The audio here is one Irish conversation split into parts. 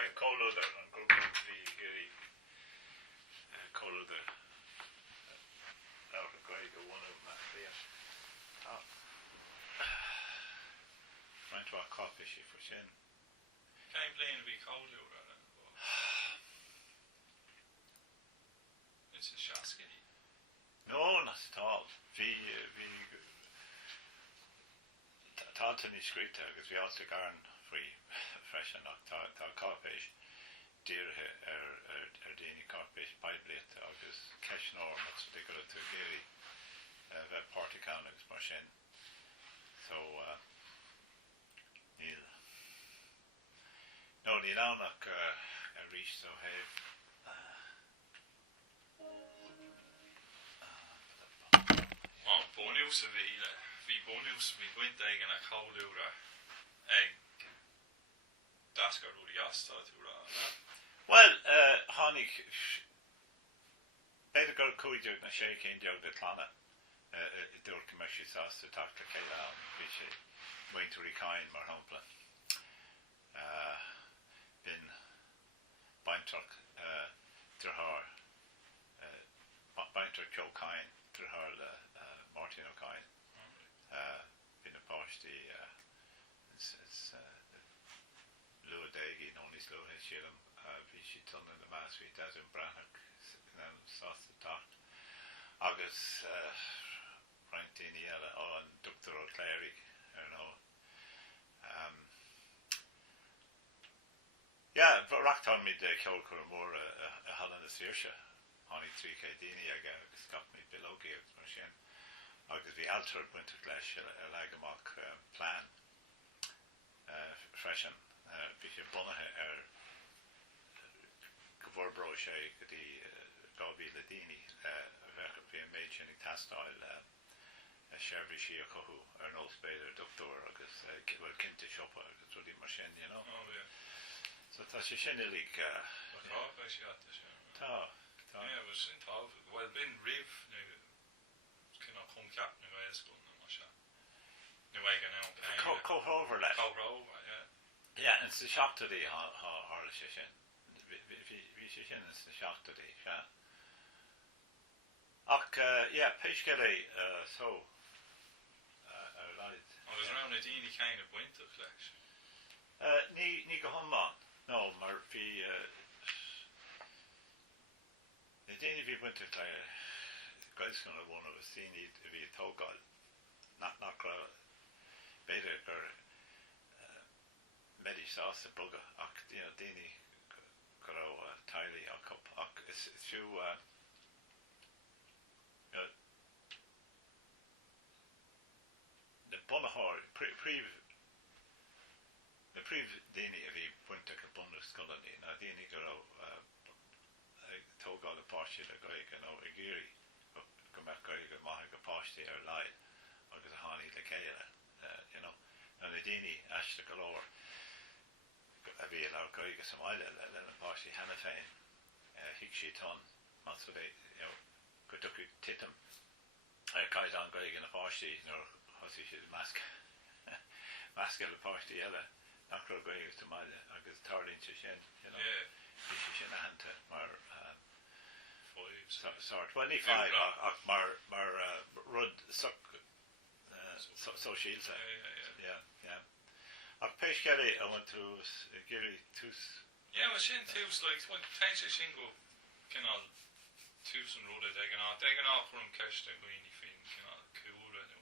I colo there and go to the colo there. Out of Greg, one of them there. Trying to walk off issue for Shin. Can't play in a big colo there. It's a Shasky. No, not at all. Vi Talton is great because we also garn free fresh and not carfish. Deer Dini carfish pipelet agus Keshnor that's what they got to Gary party counts Marshin. So Neil Anach reached so hey. Bonus vi bonus vi gwint egen a cawlura eg daskar ur jasta tura. Well, Honig better go cuidio na shake in diog de tlana dur commercial sauce to talk to Kayla which went to recline mar humpla bin Baintrock to her Baintrock Joe Kine to her Martin O'Kine been a posh it's Lua Dagi known as Lua Shillam she done in the mass week as in Brannock and sauce the talk August Frank Daniela and Dr. O'Clery yeah but Rocktown me the Kilcur more a Holland of Syrsha only 3k Dini I got me below gives machine agus vi altered winter clash lagamach plan freshen vi bonne Govorbro sé di Gavi Ladini vi méid in tastáil Sherby si a chohu no spéidir doctor agus well kinte shop agus rudi mar sin you know so tá sé sinne lik tá was in tal well bin riv kinna kom cap nu school na masha nu wegen now co-overlap yeah and it's the shock today how session vi session is the shock today yeah peshkele so right I was around a dini kind of winter flex ni go home no maar vi the dini vi winter guys gonna one of us seen it vi togal not better or medi sauce bugger you know dini gro tily a cup it's you the bonahor the pre dini vi winter ka bonus colony na dini gro togal the partial guy no agiri go back go maha go pasti ar light agus a honey le Kayla you know and the dini ashta galore a vi a go go some oil le pasti hana fein hig she ton months of day you know go duck titum I kite on go in a pasti no hosi she mask le pasti ella not go go to my agus third inch shin you know she shin a hand mar sort well if I mar rud suck so she'll say yeah I've page Kelly I want to Gary tooth yeah was shin tooth like what fancy shingle can all tooth and road taken off from cash to green fin can all cool no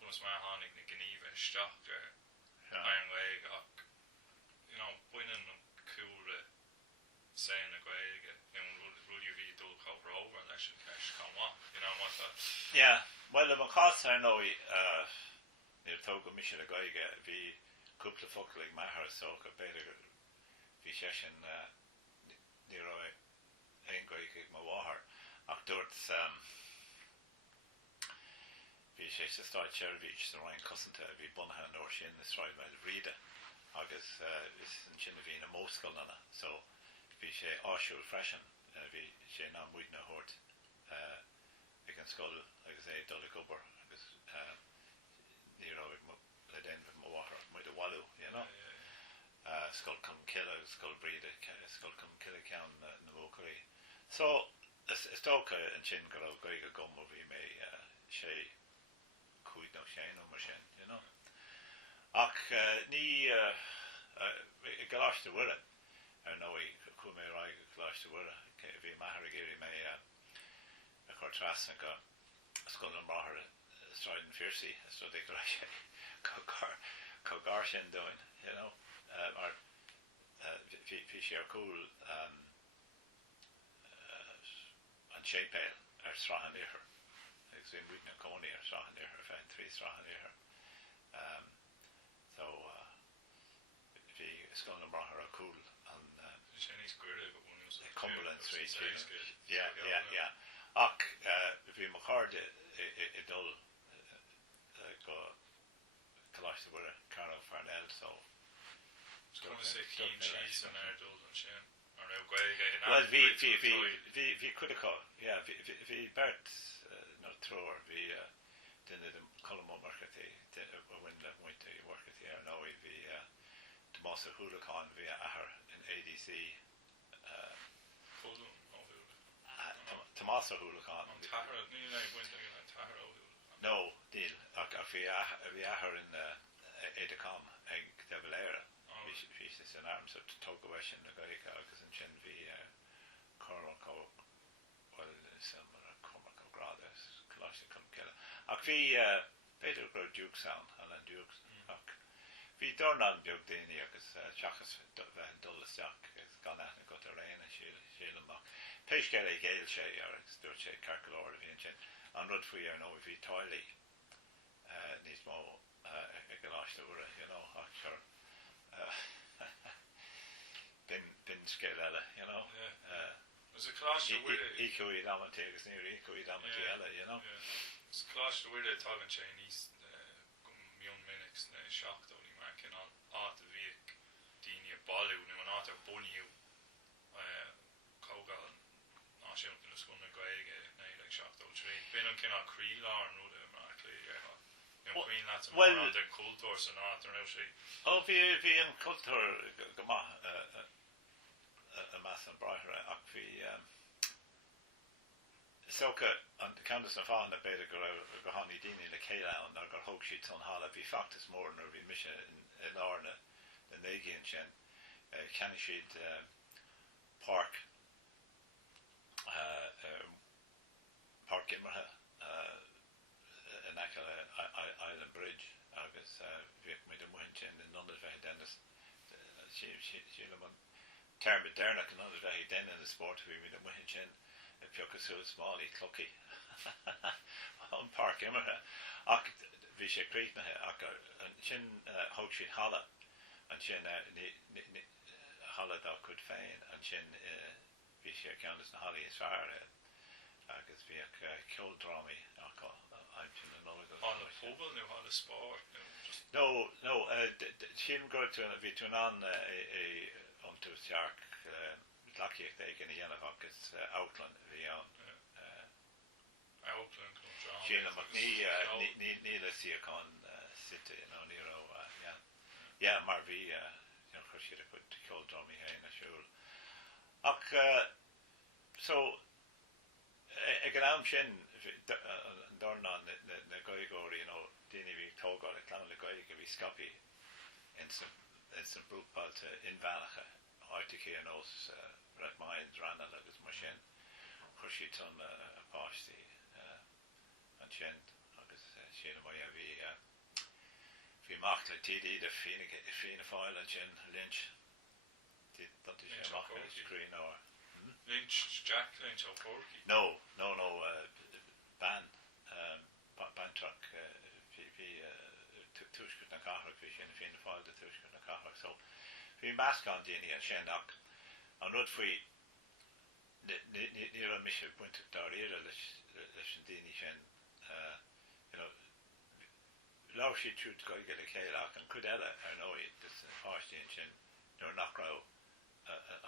comes my honig the Geneva stock iron way you know winning cool saying a way over that should cash come up you know what yeah well the cost I know near Togo mission a guy get vi couple of folk like mahar so a better vi session near ein guy my wahar afterwards vi session start Chervich the Ryan cousin to vi bonha nor shin the stride by Rita agus is in Chinavina most nana so vi say ashur freshen vi sé ná muid na hort ag an scoil agus é dul gobar agus ní ra le den mo water muid a walu you know Skull come kill skull breed skull come kill count na vocally. So stoka and chin go go gum over me sé kuid no sé no mar sin, you know. Ach ní galas de wille no ku me ra galas de wille vi maharigeri me a contrast and go skull and bar striding fiercely so they go cogar sin doing, you know. Or fi sé cool an sépéil strahan iher gus vi wit na coni strahan iher fe 3 strahan iher so fi skull na brahar a cool an Cumberland Street yeah ach vi ma card I dul go Calash the Willa Carol Farnell so say keen cheese and Erdol and shit. Well, vi could have called, yeah, vi Bert, no thrower, vi didn't call him up market when the winter you work at the air now vi Tomasa Hulacan via her in ADC. Tomasa Hulacan. No, deal. Vi her in Edacom, Devilera. Vi sin arms at Togaweshin the guy agus and chin vi Cormac well some Cormac Gradas Colossian come kill. Ach vi Peter Grow Duke sound Alan Dukes. Ach vi Dornan Duke Dini agus Chachas Van Dulles Jack is gone out and got a rain and she'll mock. Peish get a gale shay or Sturche Carcolor of Inchin and Rud for no if he toily needs more a galash the word, you know, ach sure. Bin scalella, you know. There's a clash with it. Equally damaged, it's near equally damaged, you know. It's a clash with it. Talking Chinese, young minutes, shocked only marking on art of Vic, Dini Balu, and when art of Bunny, Kogal, not sure if it's going to go again, like shocked old train. Been on kind of Creel or no, Queen lads well, on the cultures and all that now she. Oh, vi in culture gama a mass and brighter ach vi soka and Candace and Fawn that better go Gohani Dini the Kayla and or hog sheets on Hala vi factus more nor vi mission in Arna the Nagi and Chen Canny Sheet Park Park Gimmerha Island Bridge agus made a muhin in none of Dennis she term derna can none of den in the sport we made a muhin a pioca so small clucky on Park Immerha ach vi sé creek na and chin hog sheet Hala and chin Hala da could fein and chin vi sé Candace na Holly is far agus vi kill drama on the football now on the sport no Shin go to vi to on to Shark lucky if they can yen of it's Outland vi on Outland Sheila McNee Neela Siacon City Nero yeah Marvi course she put kill Tommy in a shul so again Shin Dornan the guy go you know Dini vi tog on the clan the guy can be scoppy in some brook pal to in Valacha ITK and us red minds ran like this machine crush it on a pasty and Shin agus Shin my vi macht le TD the fine file and Shin Lynch did that is screen or Lynch Jack Lynch or Porky no ban truck tuiscut na carach fi sin fin fáil de tuiscut na carach so fi mascán déine a sénach an rud faoi ní a mis buinte dar éire leis an déine sin lá si trút goige le chéileach an chud eile nóid fáistíon sin nó nach ra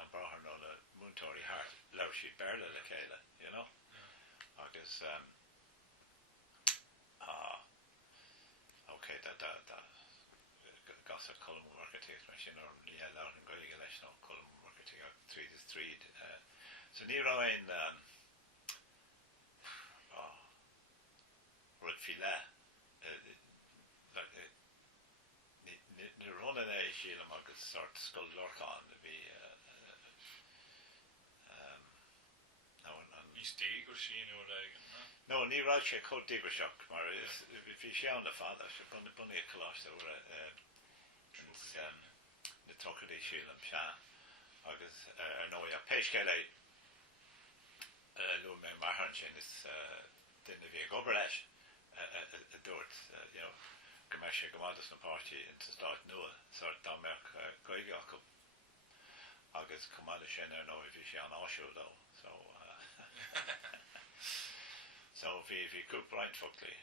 an brahar nó le múntóirí hart lá si berle le chéile agus okay that sa colm marketing mar sin or yeah loud and goige leis no colm marketing 3 so ní rain rud fi le ni runna é síle agus sort skull lorcán vi Ís dig or sin or leigen. No, ní ra sé có diggur seach mar fi sé an na fada se bunny a colás na tokadí sílam se agus nó a peisce lei lu me marhan sin is dinne vi gober leis a dúirt go me sé gomadas na party in sa start nua sort da me goige acu agus cumada sin nó vi sé an áisiú dó so so vi good bright fugly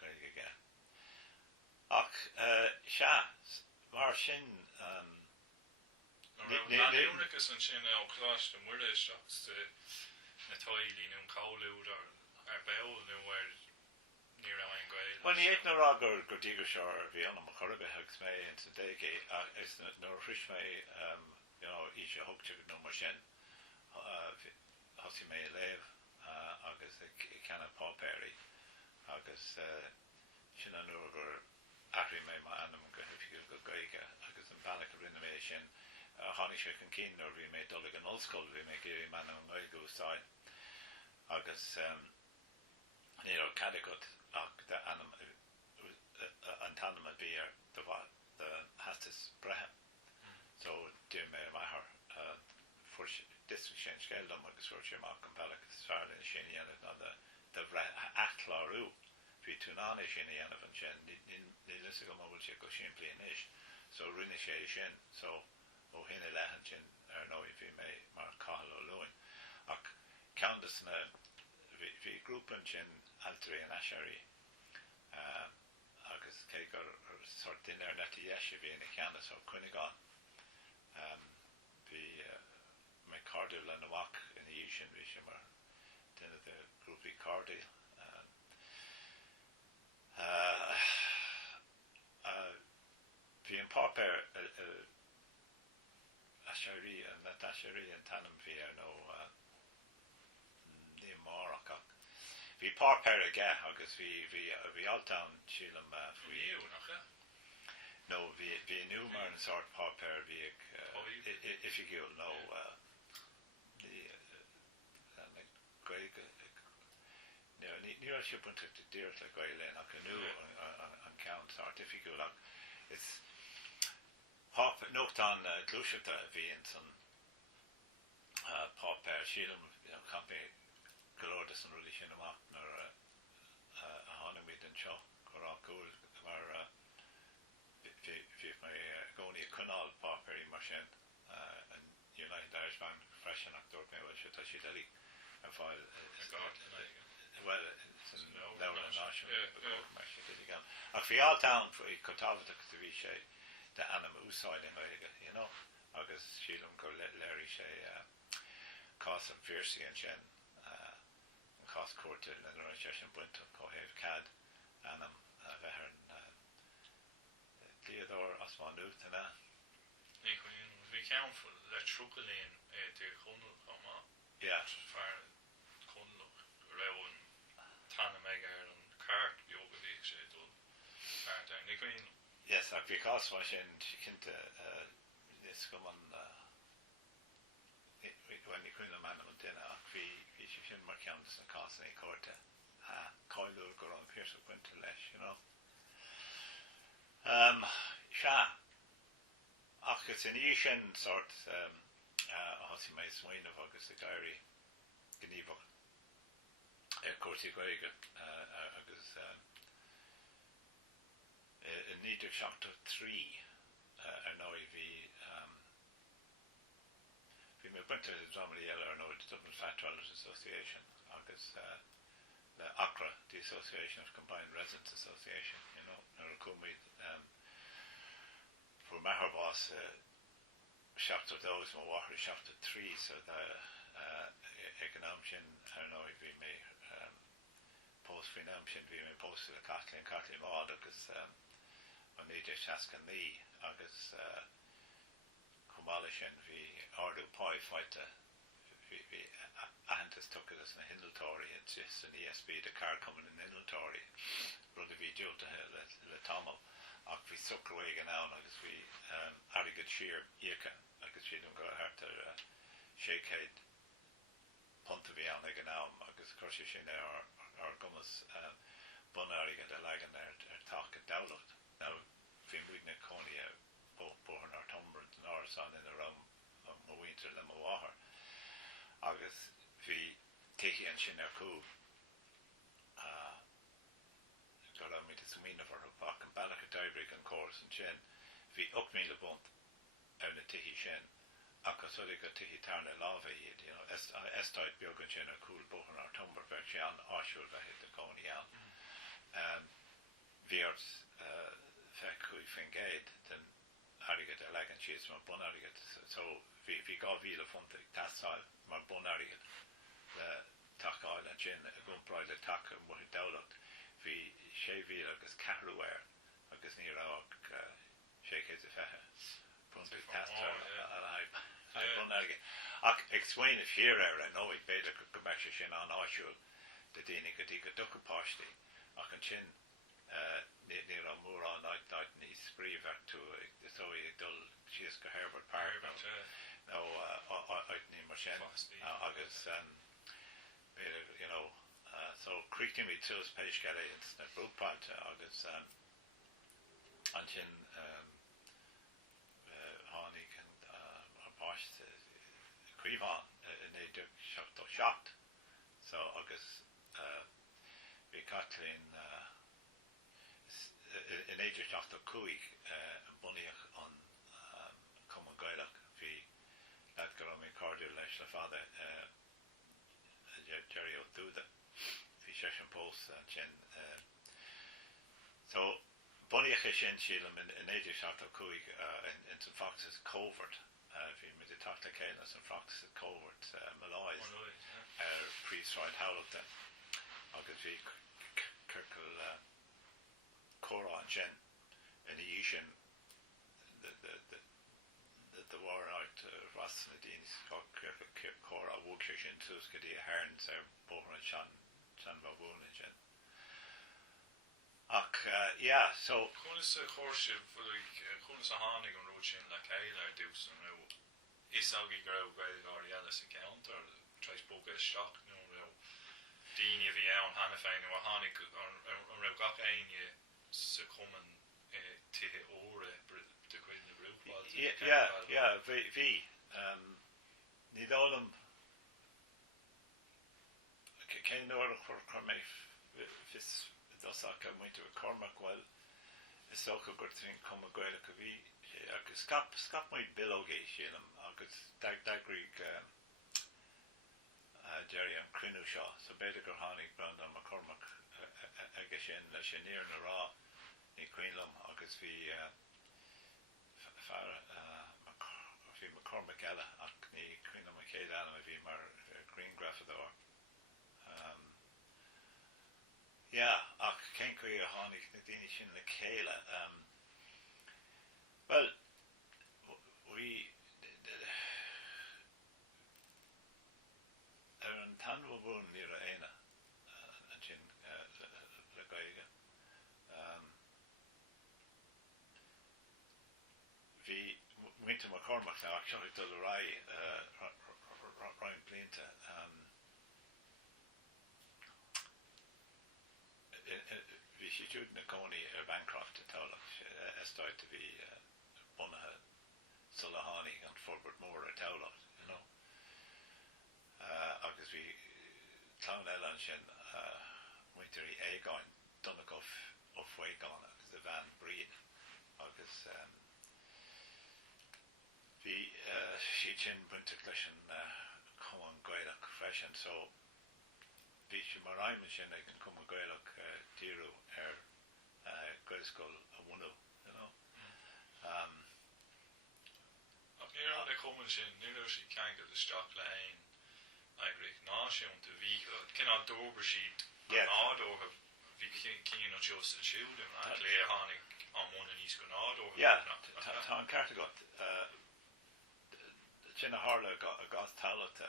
goige ge ach se mar sin Naúnicus an sin álás de muisteachs de na toilí nún cáúd ar beil nuir ní ein gail. Well ní na ragur go digur se vi an chorbe hugs mé in sa déige is no fris mé í se hogte no mar sin hosi mé leif agus canna pápéri agus sin an nugur ahri mé ma anam go fi go goige agus an banna go rinne mé sin hánig sé an cín or vi mé dolig an olscoil vi mé géri man an goúsáid agus ní cadigot ach de anam an tanam a bíar de hastas brehe so du mé mai haar for district sin skeldom agus ru sé mak an bell sar in sin an de achlarú vi tún an sin an sin ní li go mo go sin blian is so rinne sé sin so ó hinne lehan sin nó vi mé mar call ó loin ach candas na vi grúpan sin altré an asari agus ke gur sort din net jeisi vi in candas ó kunigán vi me cardu le na wak in í sin vi sem mar dinne de grúpi cardi vi an páper asari an asari an tanam vi no ní marach vi páper a ge agus vi altown sílam Fiú nach no vi nu mar an sort páper vi if you go no ní se bunt deir le goile ach nu an count artificial it's hop nocht an glúisiúta a bhí san pápéir sílam campé golódas an rudí sin amach nar a tháinig an seo gorá gúil mar bhí mé gcónaí canál pápéirí mar sin an United Irish Bank freisin ach dúirt mé bhfuil se tá si delí an fáil well ach fi all town foi cotáach a vi sé de anam úsáid in aige agus sílam go léirí sé cás an fiersi an sin an cás cuate le sé an buint có héh cad anam a bheit an líador as má nuútainna vi cean le trúcaléon de chunú chumá fear chunú raibh tanna méid ar an cart bioga bhí sé dul ní chuoin yes ach bhí cás mar sin cinnte is go an when ní chuine man an duine ach bhí sé sin mar ceantas na cásanna cóirte cáilú gur an pierce buinte leis se ach gus in í sin sort hasí méid smaoineh agus a gaiirí gníomhach cuatí goige agus níidir seachta trí ar nó bhí mé buinte dramí eile ar nó Dublin Fat Dwellers Association agus le ACRA, the Association of Combined Residents Association nar a cumid fu mehar bás seachta dós má bhachar seachta trí so econom sin ar nó bhí mé post fin am sin bhí mé post a Catlin mád agus an éidir seascan lí agus cumála sin bhí ardú páid fáite bhí ahantas tuchas na Hindletóirí san ESB de car cuman in Hindletóirí rud a bhí diúltathe le tamil ach bhí sucrúig an ann agus bhí airgid siar íocha agus siad an go hartar 600 punt a bhí ann ag an ann agus chuirse sin ar gumas bun airgid a legan ar tach a dabhacht. Now bhí muid na cónaí bóthain ar tombar an áras an in a ram mo winter le mo bháthair agus bhí tithe an sin ar cúb go raibh míid is mína for ach an bailach a daibrig an córas an sin bhí 8,000 bunt ar na tithe sin ach go sulig go tithe tarna lábha iad estáid beag an sin ar cúl bóthain ar tombar bheith sé an áisiúil bheith de cónaí an bhí ort feic chuig fin géad den airgid a legan siad mar bun airgid so bhí 2,000 funtaigh tasáil mar bun airgid le takáil an sin a gúnpráid le take muir dabhacht bhí 6,000 agus 4 agus ní raach 620 funtaigh tasáil a bun airgid ach ag swain a fiar ar an óid beidir go meise sin an áisiúil de daoine go dtí go ducha ach an sin ní an mór an áid níos spríomhar tú so ag dul sios go Herbert Park nó áid ní mar sin agus beidir so críte mí tús péis gaile na brúpáilte agus an sin tháinig an páist críomháin in éidir 7 so agus bhí Kathleen in éidir 7 an buíoch an Cumann Gaelach bhí leat go raibh cardú leis le fada Jerry O'Dúda bhí sé an post an sin so buíoch é sin sílam in éidir 7 in St Fox's Covert bhí mu de tata céile St Fox's Covert Malais ar príomhráid Howlachta agus bhí Kirkle Cora an sin in the sin the war out ras na díns Cora bhg sé sin tús go dtí a hairn sa bóthar an sean bhúna sin ach so chunas a chóirse chunas a tháinig an róid sin le chéile ar dús an ró is agé go raibh gailgáirí eile sa ceannt ar treis bóga isteach nó daoine a bhí ann hena féin nó a tháinig an raibh gach aine sa cumann tithe óra de chuid na brúpáilte bhí ní dálam cén nóir a chur mé fis dosach a muinte a Cormac bhfuil is socha gur trín Cumann Gaelach a bhí agus scap muid bilógé sílam agus dagríg Jerry an crinú seo so beidir gur tháinig Brendan McCormack aige sin leis sin níor na rá ní cuilam agus bhí McCormack eile ach ní cuilam a chéad anam a bhí mar Greengraffador ach cén chuí a tháinig na daoine sin le chéile well ar an tanmhbún ní a éine an sin le gaige bhí muinte McCormack le ach seoigh dul a ráin blianta bhí sé siúd na cónaí ar Bancroft in Taolach estáid a bhí bunathe sulla tháinig an Forbert Moore ar Taolach agus bhí clán eile an sin muinteoirí éagáin donna go fhuiáin agus a bhean bríd agus bhí siad sin buinte leis an Cumann Gaelach freisin so bhí sé mar aimime sin ag an Cumann Gaelach tíreú ar Gaelscoil a bhunú ach níor an Cumann sin níor sí ceann go isteach le hain agric náisiúnta bhí cin an dóbar siad an ádótha bhí cían an seos an siúd an lé hánig an móna níos go nádó. Yeah, tá an carta got. Sin a hála a gás talata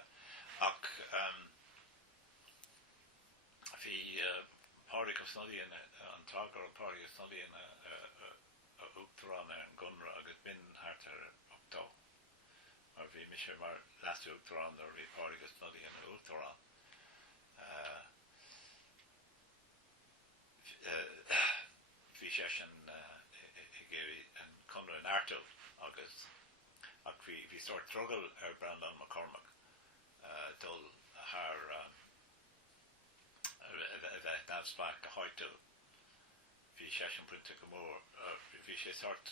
ach bhí páirc of snodí an trágar páirc of snodí a uachtarán an gunra agus bin hart uchtá. Mar bhí mis mar lasú uachtarán ar bhí páirc of snodí an uachtarán. Bhí sé an géirí an conra an airtil agus ach bhí sort truggal Brandon McCormack dul haar bheith nabsbach a háitil bhí sé an printe go mór bhí sé sort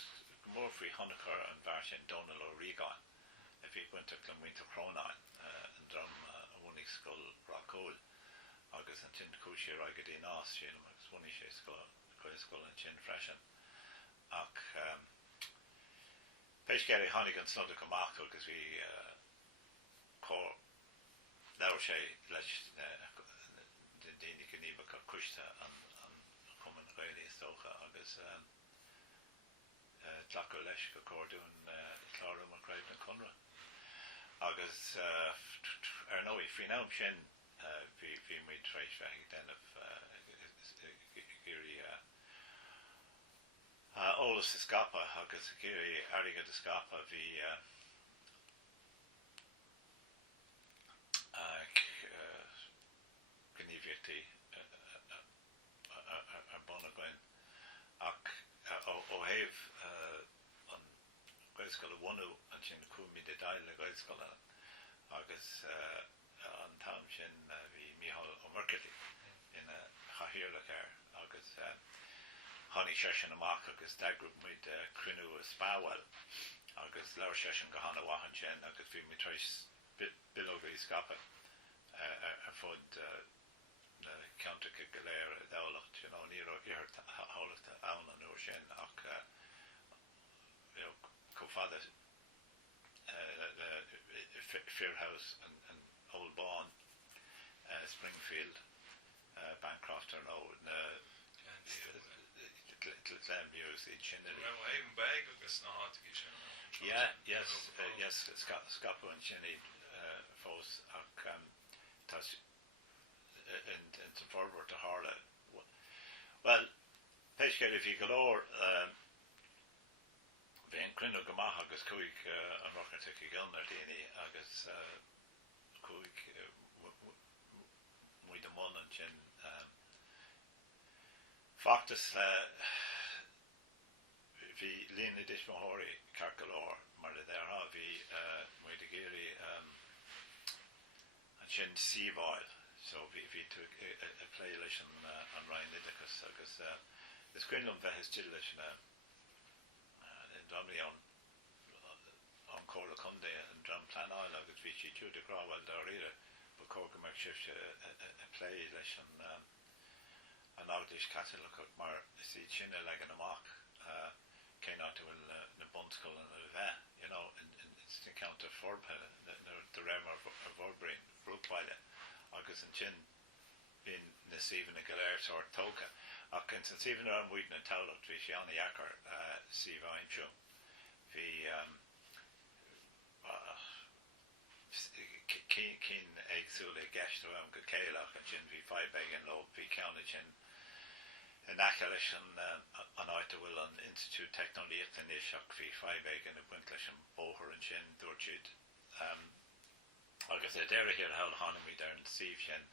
go mór faoi Honachar an bhar sin Donal O'Regan a bhí buinte clomhainte Chrónáin an drom a bhuaigh scoil Rockall agus an tin cúisiir aige dé nás sin agus bhuaigh sé scoil an sin freisin ach Peis géir hánig an snodach amach agus bhí chór leabhar sé leis daoine go níomh go cuiste an chuman réalaí stócha agus tlacha leis go cordún chlára mar creibh na conra agus ar nóí fhí nám sin bhí muid treis bheith déanamh géirí ólas is scapa agus géirí airige de scapa bhí gníomhíochtaí ar buna goin ach ó thaobh an Gaelscoil a bhunú an sin cúmí de dail le Gaelscoil agus an tam sin bhí Micheál Ó Murchely ina chathíorlach agus hánig sé sin amach agus dagrúb muid cruinú a Spáwell agus leabhar sé sin go hána wahan sin agus bhí muid treis bilógaí scape ar fud ceanta go léir a dálacht ní iarth hálacht ann an uair sin ach có fada Fairhouse an Old Bawn Springfield Bancroft ar nó Glenmuse in Chinnery. Well, even bag agus na hátaí sin. Yes, scapu an Chinnery fós ach tas in sa forward to Harla. Well, peis géir bhí go leor bhí an cruinú go maith agus cúig an rocharte go giln ar daoine agus cúig muid amón an sin Factus bhí líana dismóthirí ceart go leor mar le dheartha bhí muid a géirí an sin Seaváil so bhí tú a plé leis an Ryan Lidicus agus is cuinnlum bheith is still leis in dramí an Córa Cundé an dram planáil agus bhí si tú de gráhfuil dá riire ba cóga mar sibh a plé leis an Ardis Catholic mar is í sinne le an amach cé ná bhfuil na bonscoil an a bheith it's the counter forbe de rémar a bhorbrain brúpáile agus an sin bhín na Stephen a galéir sort tóca ach an san Stephen ar an muid na taulacht bhí sé anna jacar Steve Ainshaw bhí cín agsúla gceist am go céilech an sin bhí feibbeig an lob bhí ceanna sin in aice leis an áite bhfuil an Institute Technoliacht in iseach bhí feibbeig in a buint leis an bóthir an sin dúirtúid agus déir hir heil hanimí ar an Steve sin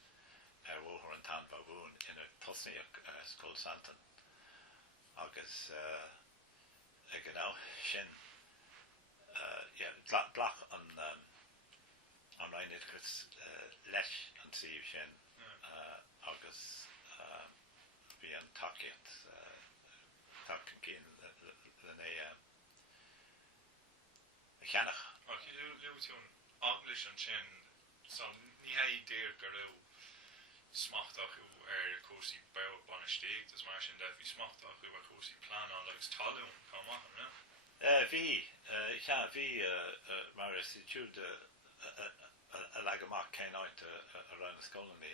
ar bhóthir an tan bhún ina tosnaíoch Scoil Santan agus ag an á sin blach an Ryan Lidicus leis an Steve sin agus bhí an takeíocht cín lené a cheannach. Ach leúún Anglis an sin san ní ha déir go raibh smachtach ar cósaí beir banistéach tas mar sin de bhí smachtach ar cósaí plán an agus talún cá ne? Bhí mar is túd a legamach céin áit a ran na scoilnaí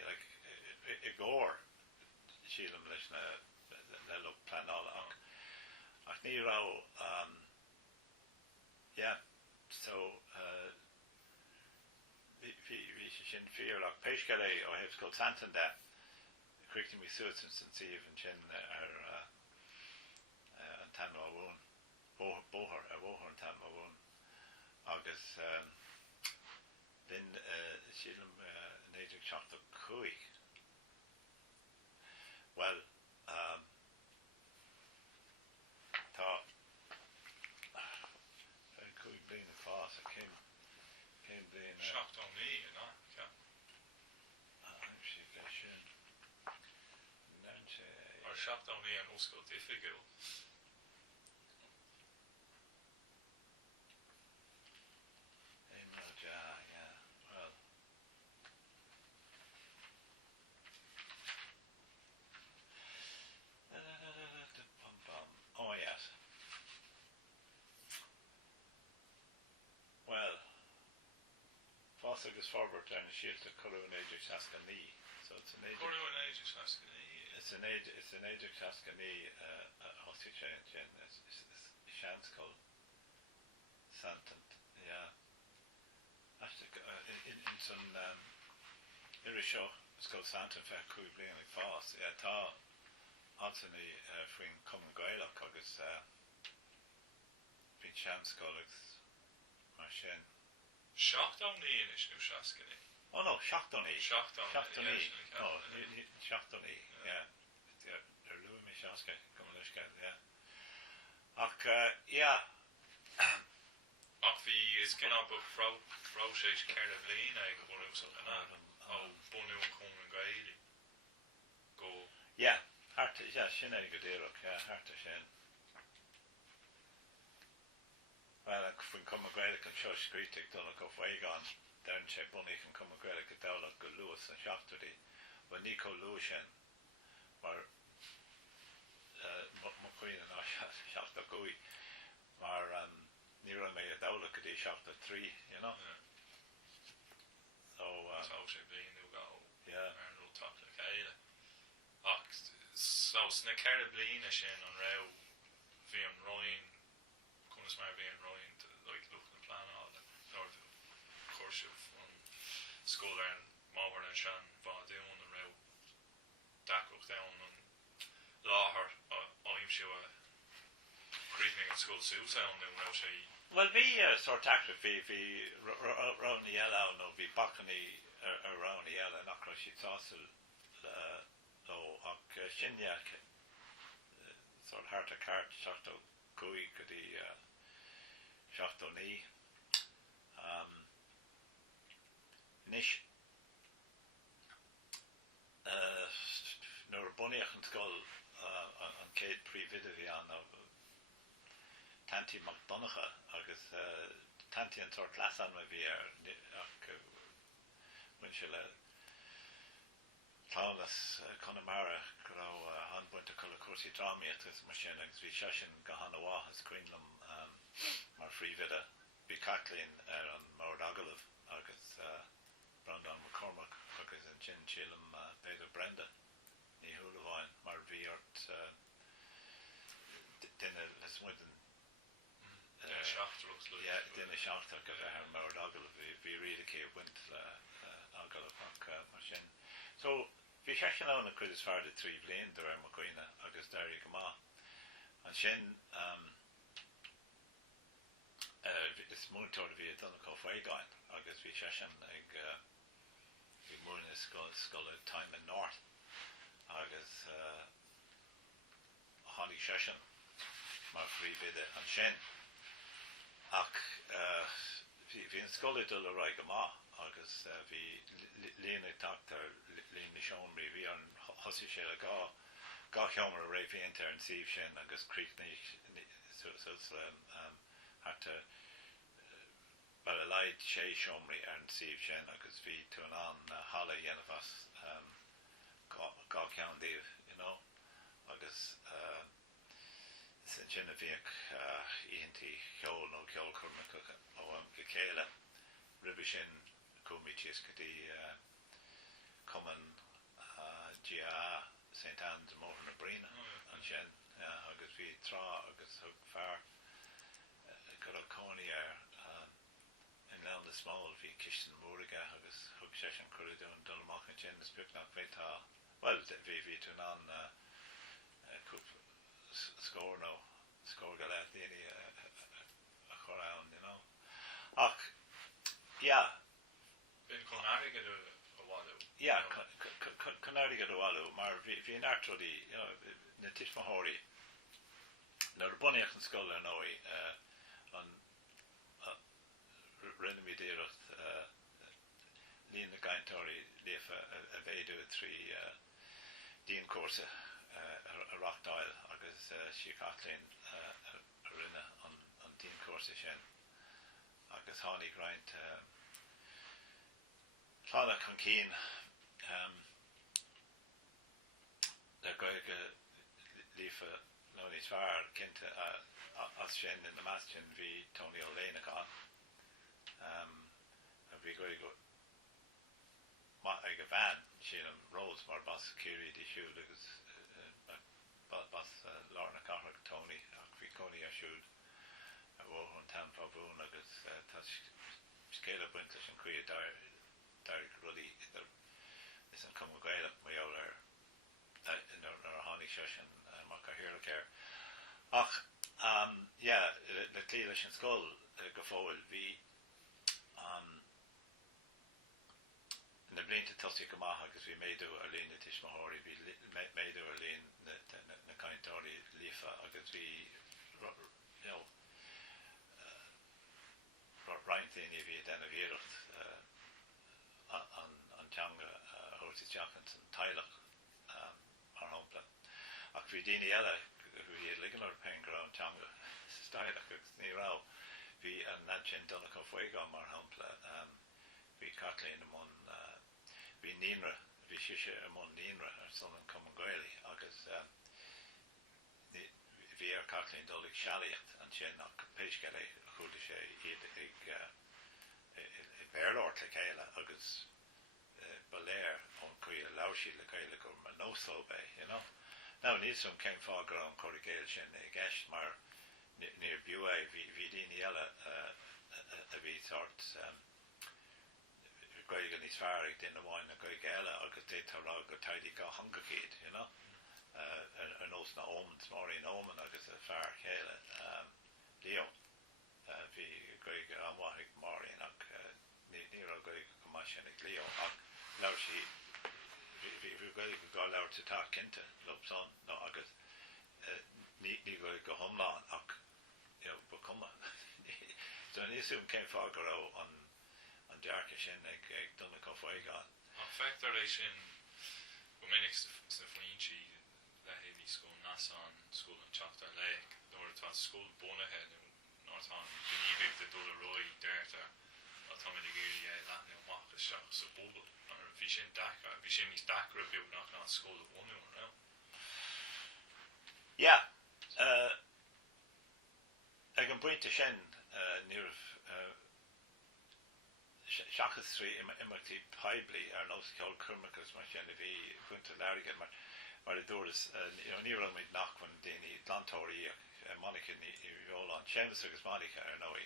i gcóir sílam leis na look planála ach ní rá yeah so hí sin fear ach péisce é ó hebscoil Santander chuirtí mí suútan san tíomh an sin ar an tan bhún bóthar a bhóthar an tan bhún agus then sílam néidir seachta chuig well tá chuig bliana fás a cén bliana Seacht an ní si lei sin ar seacht an ní an óscoil difficil well oh yes well fás agus forbert an síalta choún éidir seaca ní so it's an éidir seaca ní hosí sé sin seanscoil Santant yeah in san iris seo scoil Santa fe chuig bliana ag fás tá antaní faoin Cumann Gaelach agus bhín seanscoil agus mar sin seacht an ní is nó seaca ní oh no seachtaní seachtaní yeah ar luú mé seaca go leisce yeah ach yeah ach bhí is cinná bu frá sééis ceir a bblion ag bunú ó bunú an Cumann Gaelach go yeah harta sin é go dtéireach harta sin well faoin Cumann Gaelach an seo scríteach donna go bhaigán den sé bunaí an Cumann Gaelach go damhlach go luas an seachtaí ba ní có luas sin mar mo chuoine ná seachta gúi mar ní raibh mé a damhlach go dtí seachta trí you know so tá sé blianú gá yeah ar nó tap le chéile ach so sna ceir a bliana sin an rah bhí an roiin chunas mar bhí an roiin lucht na planála nó chuirseamh an scóil ar an mábhar an sean bhádún an rah dacrocht down an láthair aimsú a chríomhnaigh an scóil súsáin nó rah sé well bhí sort active bhí round eile nó bhí bachaní ar round eile nach raibh si tásil ó ach sin sort harta cart seachta gúig go dtí seachta ní níis nuair bunaíoch an scoil an céad príomhide bhí an Tanti McDonagha agus Tanti an sort lasan me bhí ach muin se le tálas Connemara go raibh anbuinte chuile cuasaí drámaíochtas mar sin agus bhí sesin go Hanawahas Greenlam mar phríomhide bhí Caithlín ar an Mór Agalah agus Brendan McCormack agus an sin sílam Beidir Brenda ní thuúlaháin mar bhí ort duine les muidan duine seachtar go bheith ar Mór Agalah bhí riadaché a bhaint le Agalah ach mar sin so bhí sesin anna chuid is fearr de trí bliain de raibh mo chuoine agus deirí go maith an sin is múntóir bhí donna có fáigáin agus bhí sesin ag bhí múna scoil Time in North agus tháinig sesin mar phríomhide an sin ach bhí an scoile dul a raibh go maith agus bhí líana tachtar líana seomraí bhí an thosaí sé le gá cheamar a réimhíonnta ar an suíomh sin agus críochnaí harta well a leid sé seomraí ar an suíomh sin agus bhí tú an hala dhéanamh gá ceann daobh you know agus sin sin a bhíoh íontí cheol nó ceol churmacha ó go chéile ribbe sin cuaimítíos go dtí Cumann GA St. Anne's and more na Brina an sin agus bhí trá agus thug fear go a cónaí in lean na small bhí Kistan Múriga agus thug sé an cruúdú an dul amach an sin na spúcnach bhétá well bhí tú ná cúp scór nó scór go leat daoine a chur ann, you know. Ach, yeah. Bhín Conardi go a bhhailú. Yeah, Conardi go a bhhailú, mar bhí an airtrodí, you know, na tismóthirí nar bunaíocht an scoil ar nói an rinne mí díreacht líon na gaiintóirí léfa a bhéadú trí díon cuasa a Rockdale agus si Kathleen a rinne an díon cuasa sin agus tháinig roinnt chlána chun cín le gaige lífa nó níos fearr cinnte as sin in na meastin bhí Tony O'Léanaach an a bhí gaige ag a bhean sin an Rose mar bas Ciri dí siúd agus bas Lorna Carrach Tony ach bhí Coney a siúd a bh an Tampa bún agus tá scéile buinte sin chuí dair rudí is an cum gaile maiall ar tháinig sé sin mar go hiúrach ar ach yeah le clí leis an scoil go fóil bhí na blianta tosaigh go maith agus bhí méadú a líon na tismóthirí bhí méadú a líon na caintóirí lífa agus bhí you know roinntdaoine bhí denna bhíocht an teanga Horty Jackans an Tailach mar hampla ach bhí daoine eile bhí liganar pein go an teanga Stailach agus ní rá bhí an nad sin donna go fuigá mar hampla bhí Kathleen amón bhí Níonra bhí siise amón Níonra ar son an Cumann Gaelí agus bhí ar Kathleen dul ag sealaíocht an sin ach péisceile chuúda sé iad ag bearlóirt le chéile agus baléir ón chuí a labhsí le chéile go mar nósóbé, you know. Ná níos som céim fágur an corrigéil sin ag gceist mar níor bua bhí daoine eile a bhí sort gaige níos fearr ag duine bháin na gaige eile agus détarrá go taidí go hangacéad, you know. Ar nós na ómans maríon óman agus a fearr chéile Leo bhí gaige amhaigh maríon ach ní ra gaige go mai sin ag Leo ach labhsí bhí gaige go gá leabhar sa tá cinnte lobsán nó agus ní gaige go thomláin ach you know ba cuma so níosúm céim fágur an dearcha sin ag donna go fáigán an feictar éis sin go minic sa faointí le héadí scóil Nassán scóil an Teachtar Léig nóir atá scóil bunathe nóir atá gníomh de dul a roi deirte atá mé géirí leithne amach is seach sa bobal nar bhí sin dachra bhí sin níos dachra beag nach ná scóil a bhunú no? Yeah ag an buinte sin níor seachas trí imeachtaí peibli ar nós ceol curmachas mar sin a bhí chuinte leirigh mar i dúras ní raibh méid nach chun daoine landtóirí Monica ní bheolán Seamus agus Monica ar nói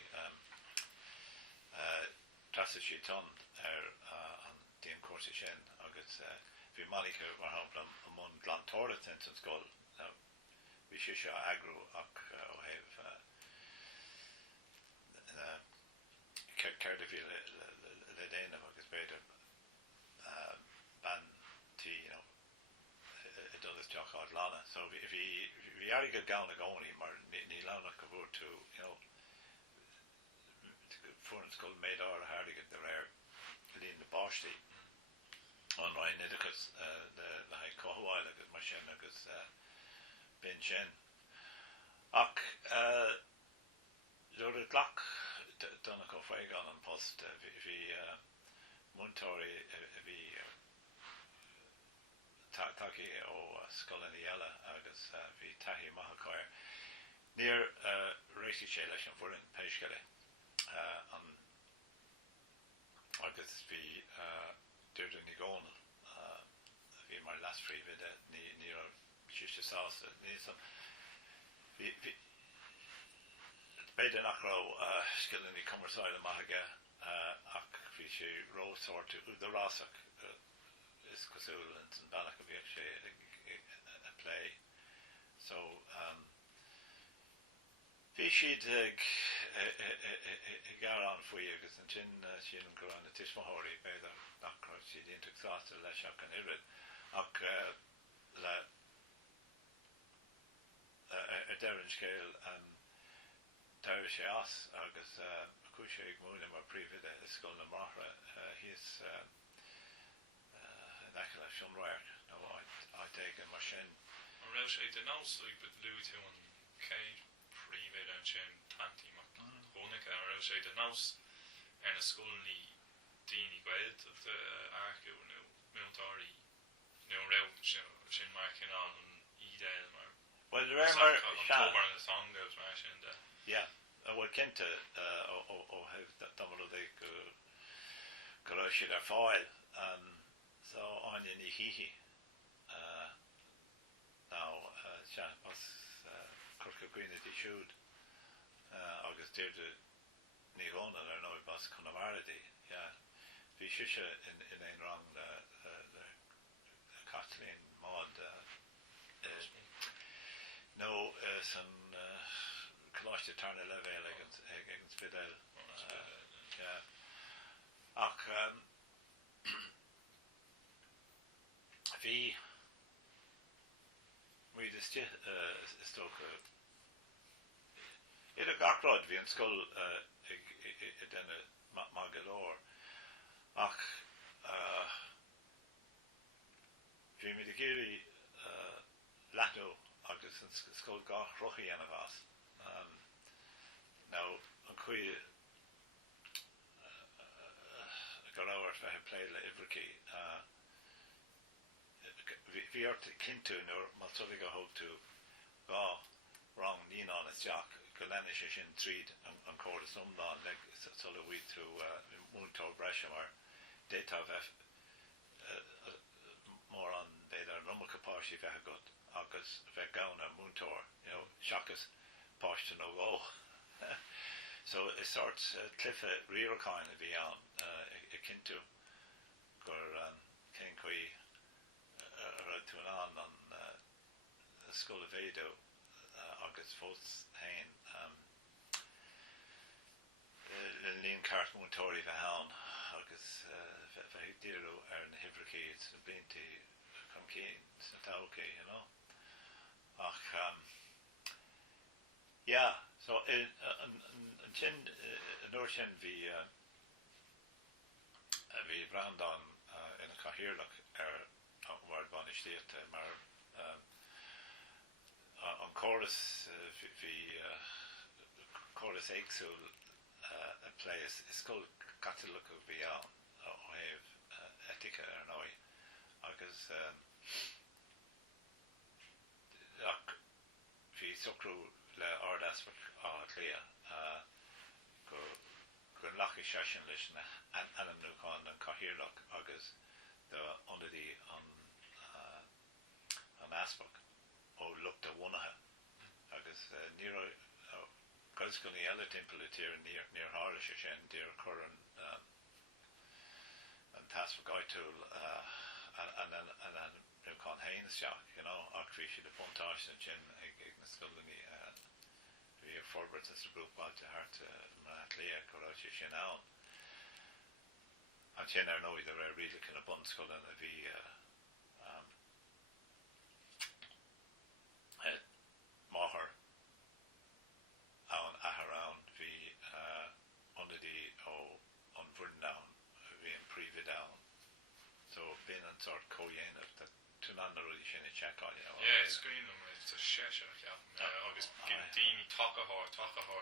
trasa sí ton ar an daon cuasa sin agus bhí Monica mar hapla amón landtóra tin san scoil bhí si seo agrú ach ó héh ceir bhí le déanamh agus beidir bantí you know it does teach out lána so bhí airige gan a gcónaí mar ní lánach go bhúr tú you know fuair an scoil méid á a háirige de réir líon na báistí an ráin nidachas le haid cóháil agus mar sin agus bin sin ach dúir a ghlach donna go fáigán an post bhí muntóirí bhí taí ó scoilí eile agus bhí taithí maithacáir níor réisi sé leis an bhfurin péisceile an agus bhí dúirú ní gcóna bhí mar last free with it near just the sauce need some beide nach ra skillen I commercial maga ach fi sé ro sort the rasak is cosulens and balak of a play so fi siad gar an foi agus an sin go an a tismahori beidir nach siad intuchtá leis ach an irid ach le derin scéil Dar sé as agus cu sé ag múna mar príomhide is scoil na marthra híos necha le siomráir nó áid ag mar sin. An raibh sé den náslúig bud luúte an céad príomhide an sin tantaí mar tháinig a raibh sé den nás ar na scoilní daoine gaiad of the arcú nó miltáirí nó raibh sin mar cinál an idéil mar Well, the Rammer yeah, well, Kenta have that double of the Galoshi their foil, so on in the hihi. Now, Chan was Kirk Green at the shoot, August did the Nigona, or no, it was Connemarity, yeah. Vishisha in a wrong, the Kathleen Maud, no, some Colosh to turn a level against Fidel. Yeah. Ach, vi the stoke. It a garkrod vi en skull den magalor. Ach, vi mi de giri lato. Agus yn sgol gach rochi yn y fas. Now, yn cwy garawr fe heb pleid le Iverki. Fi ort cyntu nhw'r maltofig o hwg to ga wrong ni'n on ys jac gylenish is in trid yn cwrdd y sumdan leg solo we to mwyntor bresym ar data fe more on data normal capacity fe hagod agus fe gawn a mwyntor shakas posh to no go so it starts cliffe rear kind of beyond kintu gur ken koi right to an on the school of Edo agus fots hain lean cart mwyntori fe hawn agus fe diro an hivriki it's blinti come keen so okay you know ach yeah so in chin norshin vi brandon in a kahirluk word banish theatre mar on chorus chorus exul plays is called catalog of beyond have etica or no agus fi socrú le ardas lia gur lachi session leis an nuán an cahirlach agus the under the an aspect looked at one agus near Goscony other temple near Harish and dear current and task for guy tool and then con Haynes Jack, you know, actually she the pontage and chin ignis gulani we forward as a group out to her to Matlea Karachi Shin out. And chin I know either I really kind of bun skull and a V Maher on Aharound V under the on Vurn down V and Priva down. So been and sort Koyen of the Tunanda really shin a check on, you know. Yeah, it's green them it's a shesha, yeah. August Gindini Takahar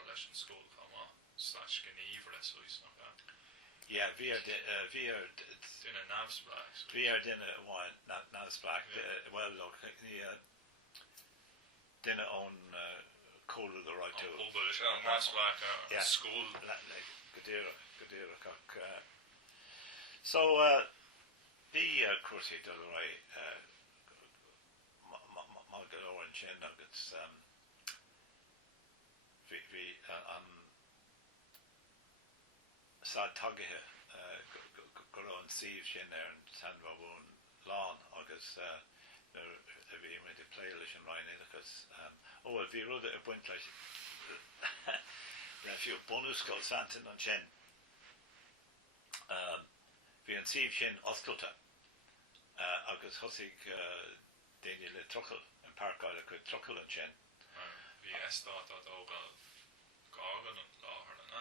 leis in school come on. Slash Geneva so he's not that. Yeah, we are Dinner Navs Black. We are dinner wine not Navs Black. Well look dinner on cold of the right to Navs Black school like Gadira cock so the course he does right sin agus bhí an sad tagathe go an siomh sin an San Bhún lán agus bhí mu de plé leis an Ryan agus bhfuil bhí rud a buint leis fiú bonúscoil Santin an sin bhí an siomh sin osculta agus thosaigh daine le trochail an parcáil chu trochail an sin Bhí éistát ógáil gágan an láthar na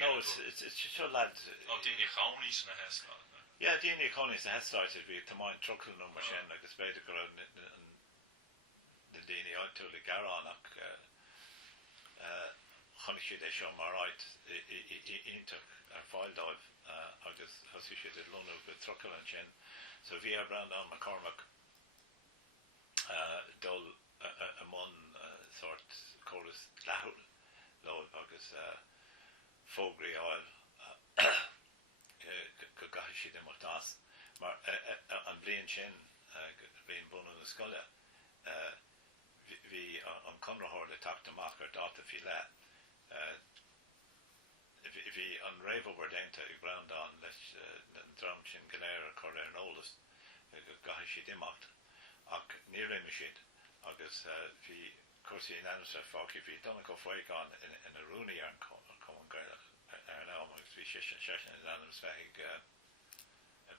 no, it's sure lad. Daine chaní na heáil Yeah, daine chaní na heáid bhí tamáin trochail nó mar sin agus beidir go na daine áitú le garánach chonig siad é seo mar áit ionach ar fáildáibh agus thosaigh siad lunú go trochail an sin so bhí ar Brandon McCormack dul amón sort choras leathail lóibh agus fógraí áil go gaithfidh siad amach das mar an bblion sin bhíon bunú na scoile bhí an conrathir le tacht amach ar dáta fi le bhí an réomhóbar déanta ag Brandon leis an dram sin goléir a chuir ar an ólas go gaithfidh siad imacht ach ní réime siad agus bhí cuasaí in anasa fáci bhí donna go foiáin in a rúnaí ar an comhan gaiilech ar ná agus bhí sesin in anam feigh a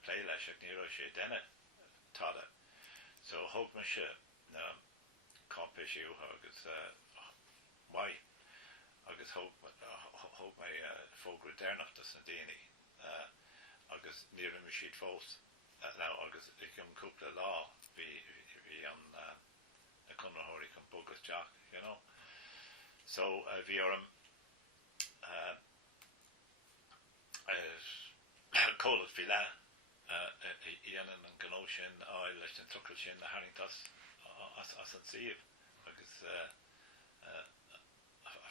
plé leis ag ní raibh sé déine tada so thug me se na compéisiú agus mai agus thug mé fógra déirnachtas na daoine agus ní raibh siad fós ná agus ag an cúpla lá bhí an a conrathirí chun bogus teach, you know. So bhí orm cólas fi le dhéanaan an gó sin áil leis an trocail sin na haingtas as an siomh agus a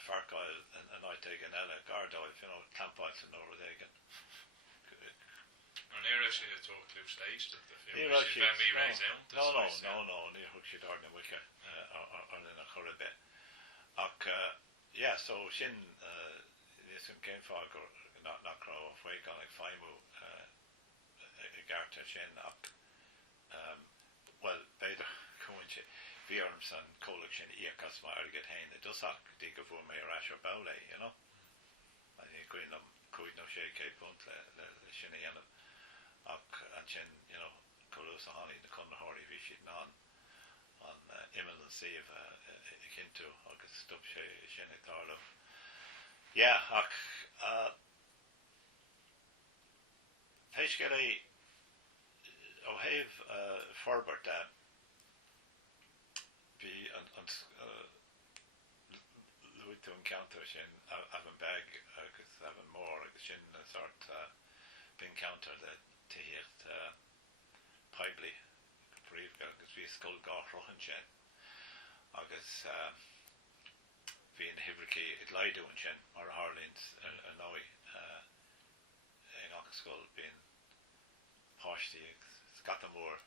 farcáil an áit an eile gardáibh, you know, campáil an óra éigen. An éire sé tóclú sléiste No, ní thug siad ar na wice ar na chorbe ach so sin níos an céim fá gur nachrá a foiáin ag feimú i gcearta sin ach well beidir chuintse bhí orm san cólaigh sin íochas má airgad hain a dusach dí go bhfuair mé arás ar bála, you know, a ní cuiin am cúid nó sé cé punt le sin a dhéanamh ach an sin, you know, colús a hánaí na conrathirí bhí siad ná an imime an siomh i cinntiú agus stop sé sin ag tarlamh. Yeah, ach féis go é ó thaobh Forbert bhí an luigh encounter sin an bag agus an mór agus sin sort encounter le tíocht peibli príomh agus bhí scoil gách rochan sin agus bhí an hibrecí ag leidúin sin mar a Harlíns a nói in Oxscoil bhíon páistí ag scatamór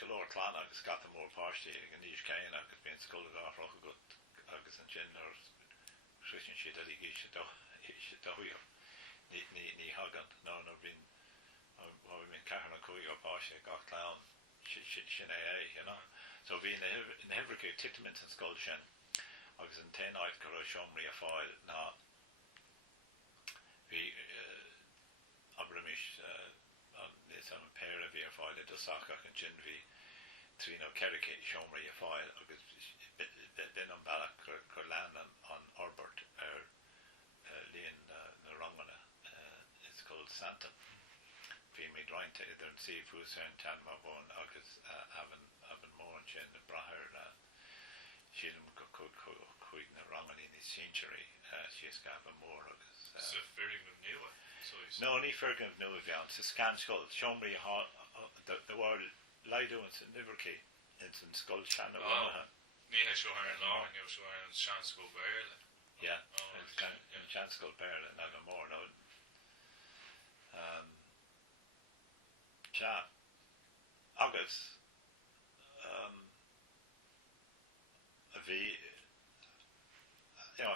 golóir chlán agus scatamór páistí ag an níos céin agus bhíon scoil gách rocha gut agus an sin ar srisin siad a lígí sé dóíomh ní hagan ná bhín cean a chuig ó páiste gach clán sin you know. So bhí na hibrecí titamint an scoil sin agus an téáid go raibh seomraí a fáil ná bhí abramis níos an péir a bhí ar fáil a dosach ach an sin bhí trín ó cericé seomraí a fáil agus bin an bailach chu lean an Orbert ar líon na rangana is called Santa. Bhí mé drainte idir an siomhús ar an tan má bhin agus aban mór an sin na brathir sílim go chuig na ranganí ní century sios go aban mór agus so very good nua no, ní fergan nua bhean sa scan scoil seomraí the world leidúin san Liverkey in san scoil seanna bhanaithe ní he seo ar an lá ní seo ar an seanscoil béirle an seanscoil béirle na aban mór nó agus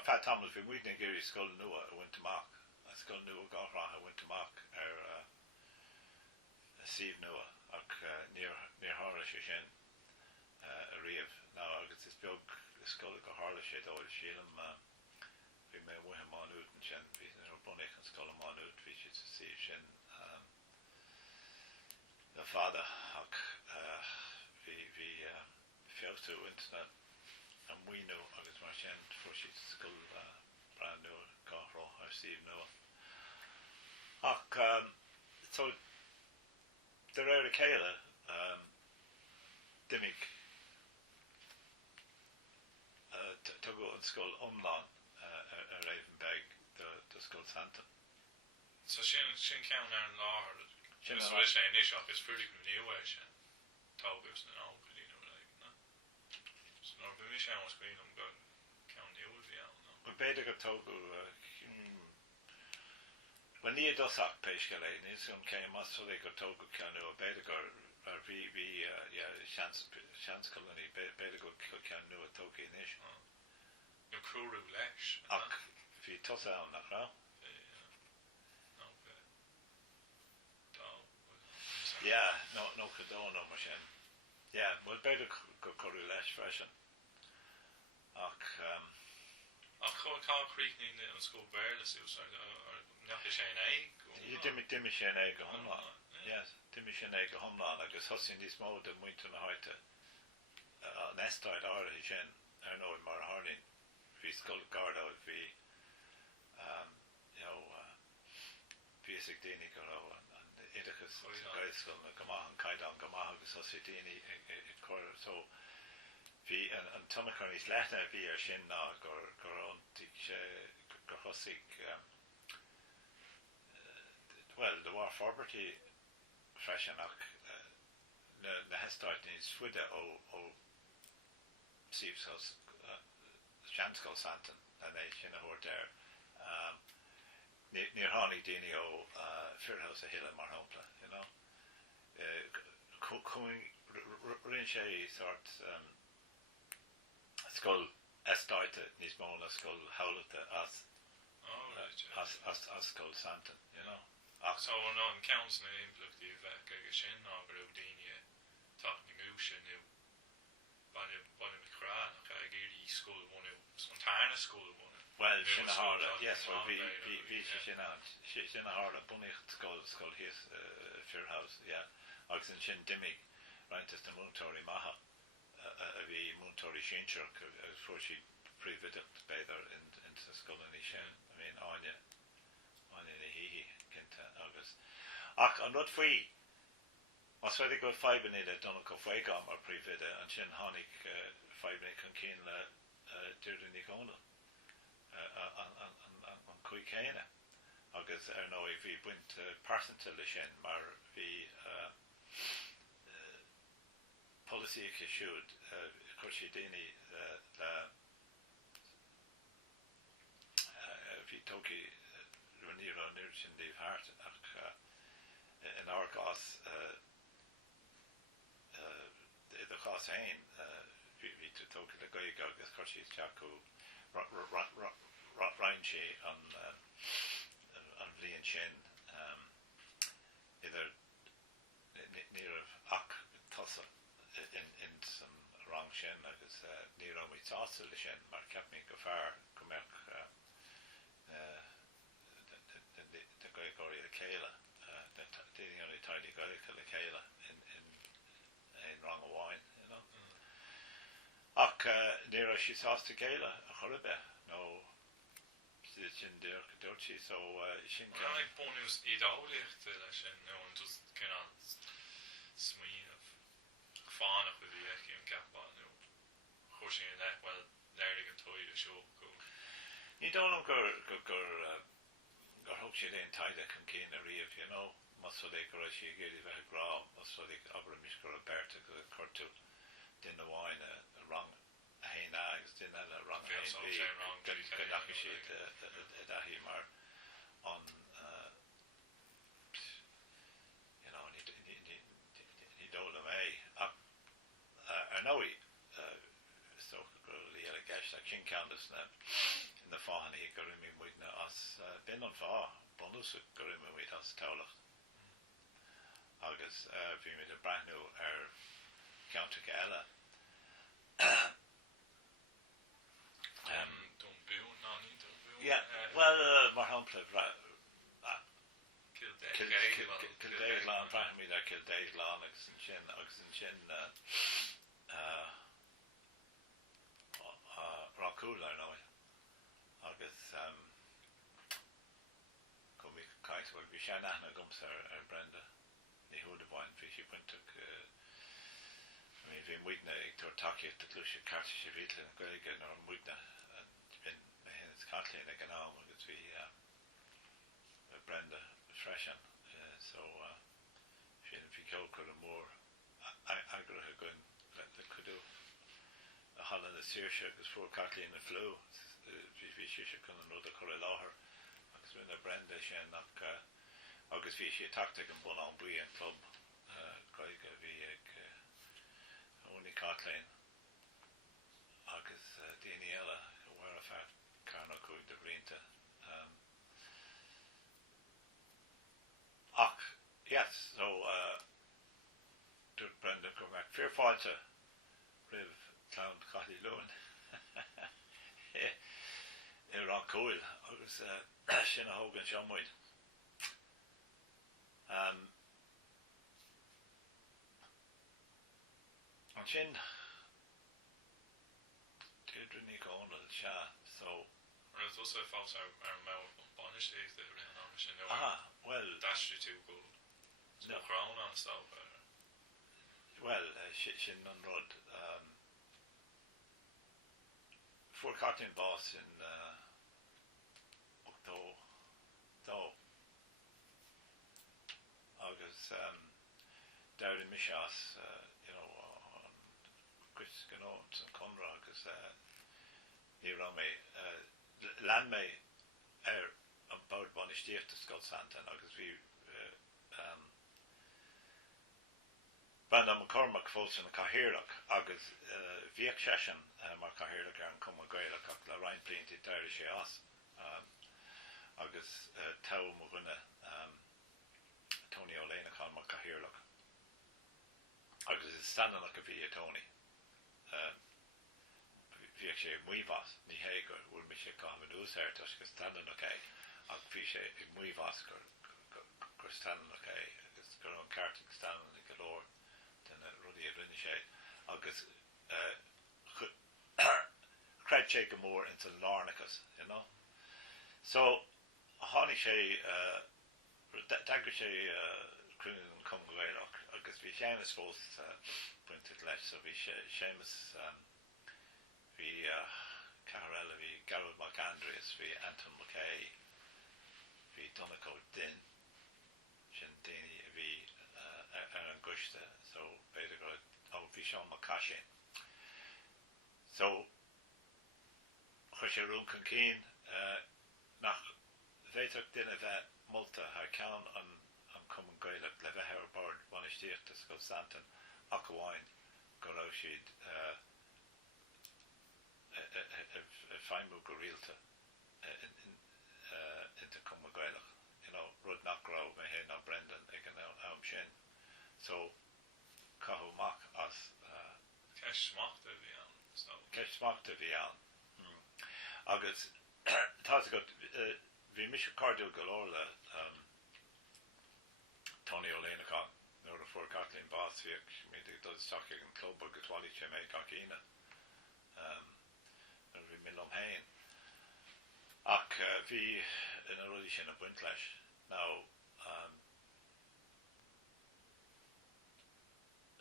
Fat Thomas bhí muid na géirí scoil nua a bhaint amach. A scoil nua gáthrath a bhaint amach Steve nua ach níor hála sé sin a riamh. Ná agus is beag scoil go hála sé dóil sílam bhí mé bhuithe máút an sin bhí ar bunig an scoil máút bhí si Steve sin na fada ach bhí fiostú intna an muoinú agus mar sin fuair si scoil brand nua gáthrath ar Steve nua. Ach so de raibh a céile dimig tugadh an scoil omláin a Ravenbeg do scoil Santa. So sin ceann ar an láthir is bhfuil sé níos agus fuirigh go níomhhaid sin tágus na ágadí nó na. So nó bhí mé sé an scuoinm go ceann níomh bhí ann nó. Ba beidir go tógadh Well, ní dosach péis go lé, níos an céim mas so go tógadh ceanú a beidir gur ar bhí seans colony beidir go cean nua a tógadh níos. Nó cruúrú leis. Ach bhí tosa ann nach rá. No cadón ó mar sin. Well beidir go choú leis freisin. Ach chun chríicní an scó bearlas nach sé éig? Dimime sé éig go thomláin. Dimime sé éig go thomláin agus thosaín níos mó de muinte na háite an eistáid áirithe sin ar nó mar tharlaín bhí scoil garda bhí ag daoine go rá an idechas gaiscoil na gomach an caidan gomach agus thosaí daoine ag chuir so bhí an tonachar níos leithne bhí ar sin ná gur antigh sé gur thosaigh well, de war forberty freisin ach na heistáid níos fuide ó Siebscos Seanscoil Santan a é sin a thuir déir. Níor tháinig daoine ó Fearhouse a Hille mar hapla, you know. Rinne sé sort scoil estáide níos mó na scoil howlata as scoil Santan, you know. So an counts na implachtaí bheith agus sin ná gur daine tána múise nó banna micrán a géirí scóil bhna an tána scóil bhna. Well, sin a hála, yes, well, bhí sin a hála bunaíocht scóil híos Fearhouse, agus an sin dimig reintas na múntóirí maithe a bhí múntóirí sinseach agus fuair si príomhvideacht beidir in sa scolaní sin. I mean, áine na híhí cinnte agus. Ach, an rud faoi, os wedi go faibanile donna go faiga mar príomhvide an sin tháinig faibanile chun cín le dúrú ní gcóna an chuig chéine. Agus ar nó bhí buint persanta le sin mar bhí políciach siúd chuir sí daoine le bhí tógaí runíra nuir sin díobh thart ach in our gás iad a chás hain bhí tógaí le gaig agus chuir sí teachú rain sé an bhliain sin idir níor ach tosa in san rang sin agus ní ra mí tása le sin mar ceap mí go fearr go mbeadh de gaigóirí le chéile daoine an táidí gaige le chéile in rang amháin, you know. Ach ní ra sí tásta chéile a chorbe nó sin dúirtí so sin Well, ag bónús idálaíocht lei sin nó an just cinna smaoinmh fánach go bhí aici an ceapán nó chuir sin le well léirigh an tóid a seo go. Ní dónam gur thug sé éon taide chun céin a riamh, you know, mas fud é go raibh sí géirí bheith grá, mas fud ag abair mis gur a berta go chuirtú duine amháin a rang a hain agus duine le rang a hain bí go dacha siad a dahí mar an you know, ní dóla mé ar nóí stocha go bonus na in the fáhan í go raibh muid na as bin an fá bonus go raibh muid as teolach agus bhí muid a brathnú ceanta eile Don't build, no, need to build. yeah well mar hampla Kildare Lan brathnú muid ar Kildare Lan agus an sin Rockúil ar nói agus go mí caiit bhfuil bhí sé nachna gums ar Brenda ní thuúda bhain bhí sé buintach bhí muidna ag tuair takeíocht a tlúise carta sé bhíle na Gaeilge nó an muidna bin na hen Caitléin ag an am agus bhí Brenda freisin so sin bhí ceolcar an mór agrathe gon le cudú a hallan na Saoirse agus fuair Caitléin na Flú bhí sé chun an rud a chur láthair agus rinne Brenda sin agus bhí sé tactic an bun an buí an club Gaeilge bhí ag ónní Caitléin agus daoine eile bhar a fearr carna chuig de bhrianta ach yes so dúirt Brenda go bhar fearfáilte ribh clown Caithfí Luan i Rockúil agus sin a thógann seommuid an sin dúirdre ní gáinil se so It's also false our mouth banish days that we're in on machine. Well dash you to go no crown on stuff. Well sin an rud fuair Caitléin bás in dó agus Darren Mishas you know on Chris Ganot and Conra agus ní ra mé land mé an bord banistíocht a Scott Santon agus bhí Brenda McCormack fós in a Cathaoirleach agus bhíoh sesin mar Cathaoirleach ar an Cuma Gaelach ach le rainn blianta deir sé as agus tau mo gunne Tony O'Leanach an mar Cathaoirleach agus is standanach a bhí a Tony bhíoh sé muoivas ní hégur bhfuil mi sé camadús ar tus go standanach é ach bhí sé ag muoivas gur standanach é agus gur an carting standanach go leor rudí a rinne sé agus creid sé go mór into lárnachas you know so tháinig sé dagrar sé crún an Cuma Gaelach agus bhí Seamus fós buinte leis so bhí Seamus bhí Carrella bhí Garrod McAndreas bhí Anton McKay bhí Donegal Din sin daoine bhí ar an guiste so beidir go bhí Sean McCashin so chuir sé rún chun cín nach bhéiteach duine bheith molta ar ceann an Cuma Gaelach le bheith ar bord banistíocht a Scott Santon ach amháin go raibh siad feimú go rialta into Cuma Gaelach you know rud nach raibh mé hé ná Brendan ag an am sin so cathú mac as Ceis smacht a bhí an so ceis smacht a bhí an agus tá go bhí mis cardú go leor le Tony O'Leanach nuair a fuair Caitléin bás bhíoh mí dul take an club agus bháilí sé méid gacíine ar bhí millom hain ach bhí ina rudí sin a buint leis now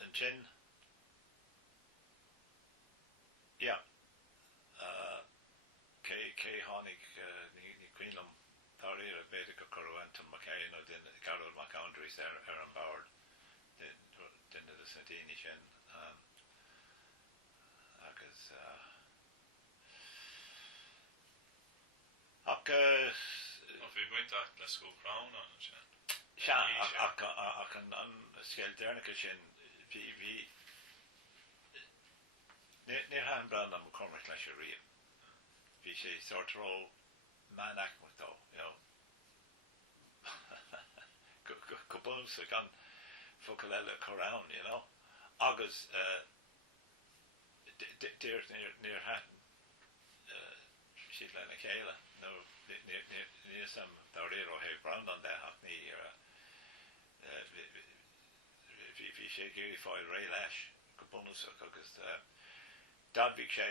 an sin yeah cé tháinig ní cuilam tá réir a beidir go choú Anton McKay nó den Garrod McAndreas ar an bord duine is na daoine sin agus ach bhí buinte le school crown on sin ach an scéal déirneacha sin bhí níor ha an Brenda McCormack leis a riamh bhí sé sort ró man acmach dó, you know. Go bumsa gan focail eile chorán, you know. Agus deir near hatan siad lena chéile. No, níos am dáir ó héh brand an déach ní bhí sé géirí fáil ré leis go bunúsach agus dadbhíh sé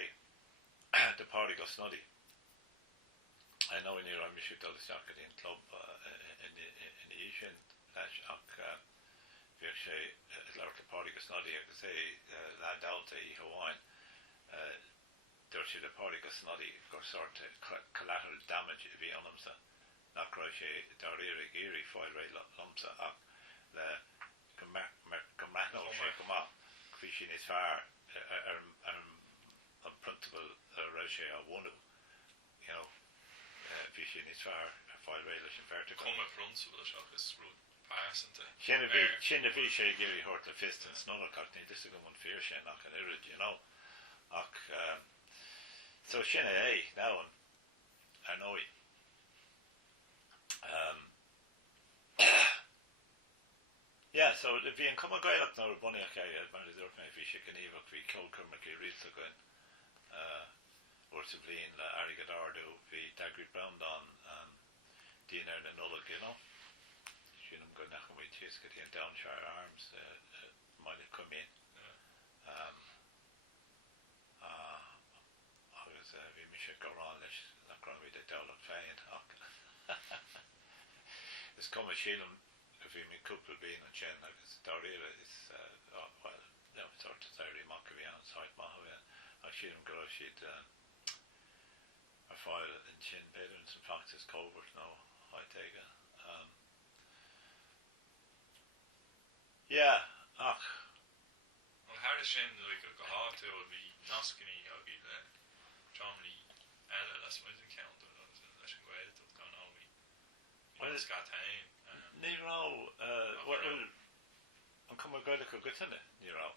de páirtí go snodí. I know ní ra mis dul isteach in club in sin leis ach bhíh sé leir de páirtí go snodí agus é le dalta í Hawain dúir siad de páirtí go snodí gur sort collateral damage bhí anamsa nach ra sé dar géirí fáil ré lomsa ach le go mreithnó sé go má bhí sin is fearr an principal ra sé a bhhainú, you know, bhí sin is fearr fáil ré leis an feirrta Come principal agus rud pásanta. Sinna bhí sé géirí thuirt a fistans nóachach ní dis go an fear sé nach an irid, you know, ach so sinna é ná an nóí. Yeah, so bhí an cuma gaiileach ná bunaach mar dúirt mé bhí sé gníomhach bhí ceolcurmach í rítla goin sa bblion le airgad ardú bhí Dagrid Brown an dín ar na nullag, you know. Sinam go nach mhaid tíos go dtíon Downshire Arms maile cumín. Agus bhí mi sé gorán leis nach raibh de daladh féin ach is cuma sílam bhí mi cúpla bíon an sin agus dáréire is well, sort of éirí mac a bhí an sáid maith a bhí ach sílam go raibh siad ar fáil in sin beidir an factus covert nó haiteige. Yeah, ach. Well, haar is sin like go háte ó bhí nascaní a bhí le Johnny eile leis muid an count leis an gweid ó gan áhí. Well, it's got tain. Ní rá an cuma gaiile go gotainne, ní rá.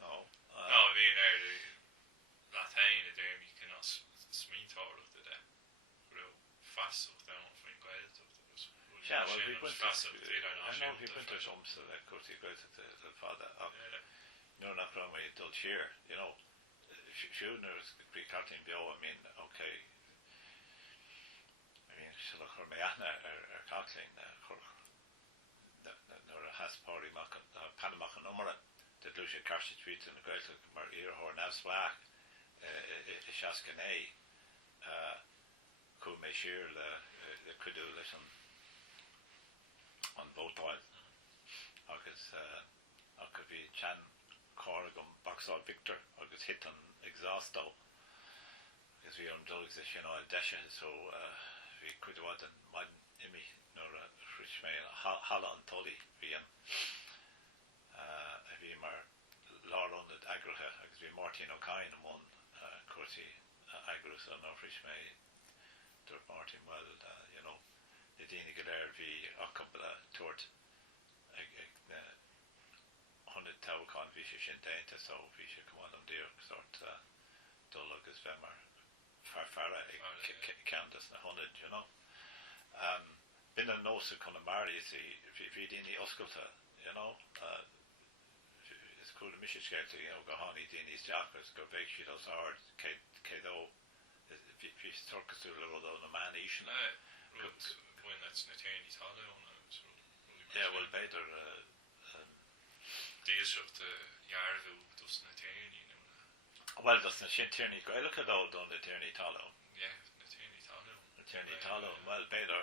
No, bhíon le tain a déirmí cinná smítáireacht a de. Ró fasach da an faoin gweid. Yeah, well, we went to somsa le cuatí gaiite de fada ach nó nach ra mé dul siar, you know. Siúnar brí cartín beo, I mean, okay. I mean, sila chur mé aithne ar cachlín nuair a haspáirí panamach an umara de dlú sé carsi tweet in a gaiite mar iarthór nefsfleach I seascan é cú mé siar le cuidú leis an bótáil agus ach bhí tean cáir gom Boxall Victor agus hit an exhausto agus bhí an dulgus sin áil deise so bhí cuidáid an maidin imi nóair a chris mé hala an tolí bhí an bhí mar lárondad agrathe agus bhí Martin O'Kine am món cuatí agras an áfris mé dúirt Martin well, you know, the dine go léir bhí a couple tuairt ag 100 tábhacán bhí sé sin déanta so bhí sé cumán an díoch sort dul agus bheith mar farfara ag ceantas na 100, you know. Bin an nósa chun marí bhí daoine oscailte, you know. Is cool a misiscéilte, you know, go tháinig daoine isteachas go bhéh siad os ard cédó bhí torcasú le rud na man ísina. When that's Nathaniel Tallow yeah, well, better days of the Yarvu does Nathaniel, you know. Well, does na sin Tierney go look at all done the Tierney Tallow. Yeah, Nathaniel Tallow. Tierney Tallow. Well, better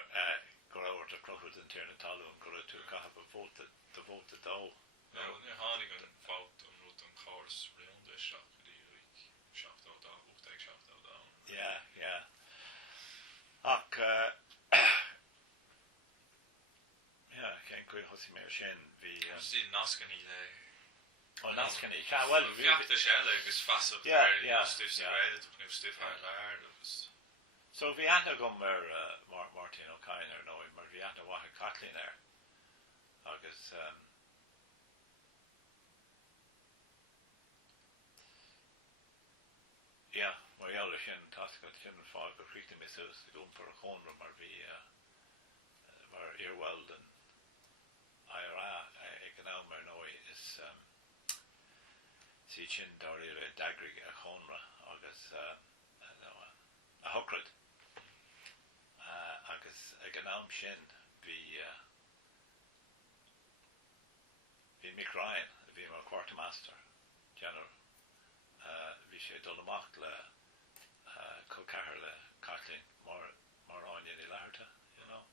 go over to Crowford and Tierney Tallow and go to have a vote the vote the dough. No, they're hardly going to vote on road on course round the shop. Shaft out down, book take shaft out down. Yeah, yeah. Ach, yeah, can't go hossi mer sin vi. Still Nascany le. Oh, Nascany. Yeah, well, we have to share like this fast. Yeah, yeah. Stiff spread, stiff hard lard. So vi had to go Martin O'Kine no, maar vi had to walk a Kathleen there. Agus yeah, maar ja, sin tasca sin fá go chríte mis go per a chonra mar bhí mar earweld an IRA ag an ámar nói is si sin dar a dagrig a chonra agus a hocrad agus ag an ám sin bhí Mick Ryan bhí mar quartermaster general bhí sé dul amach le co-cahar le Kathleen mar áine i leharta, you know.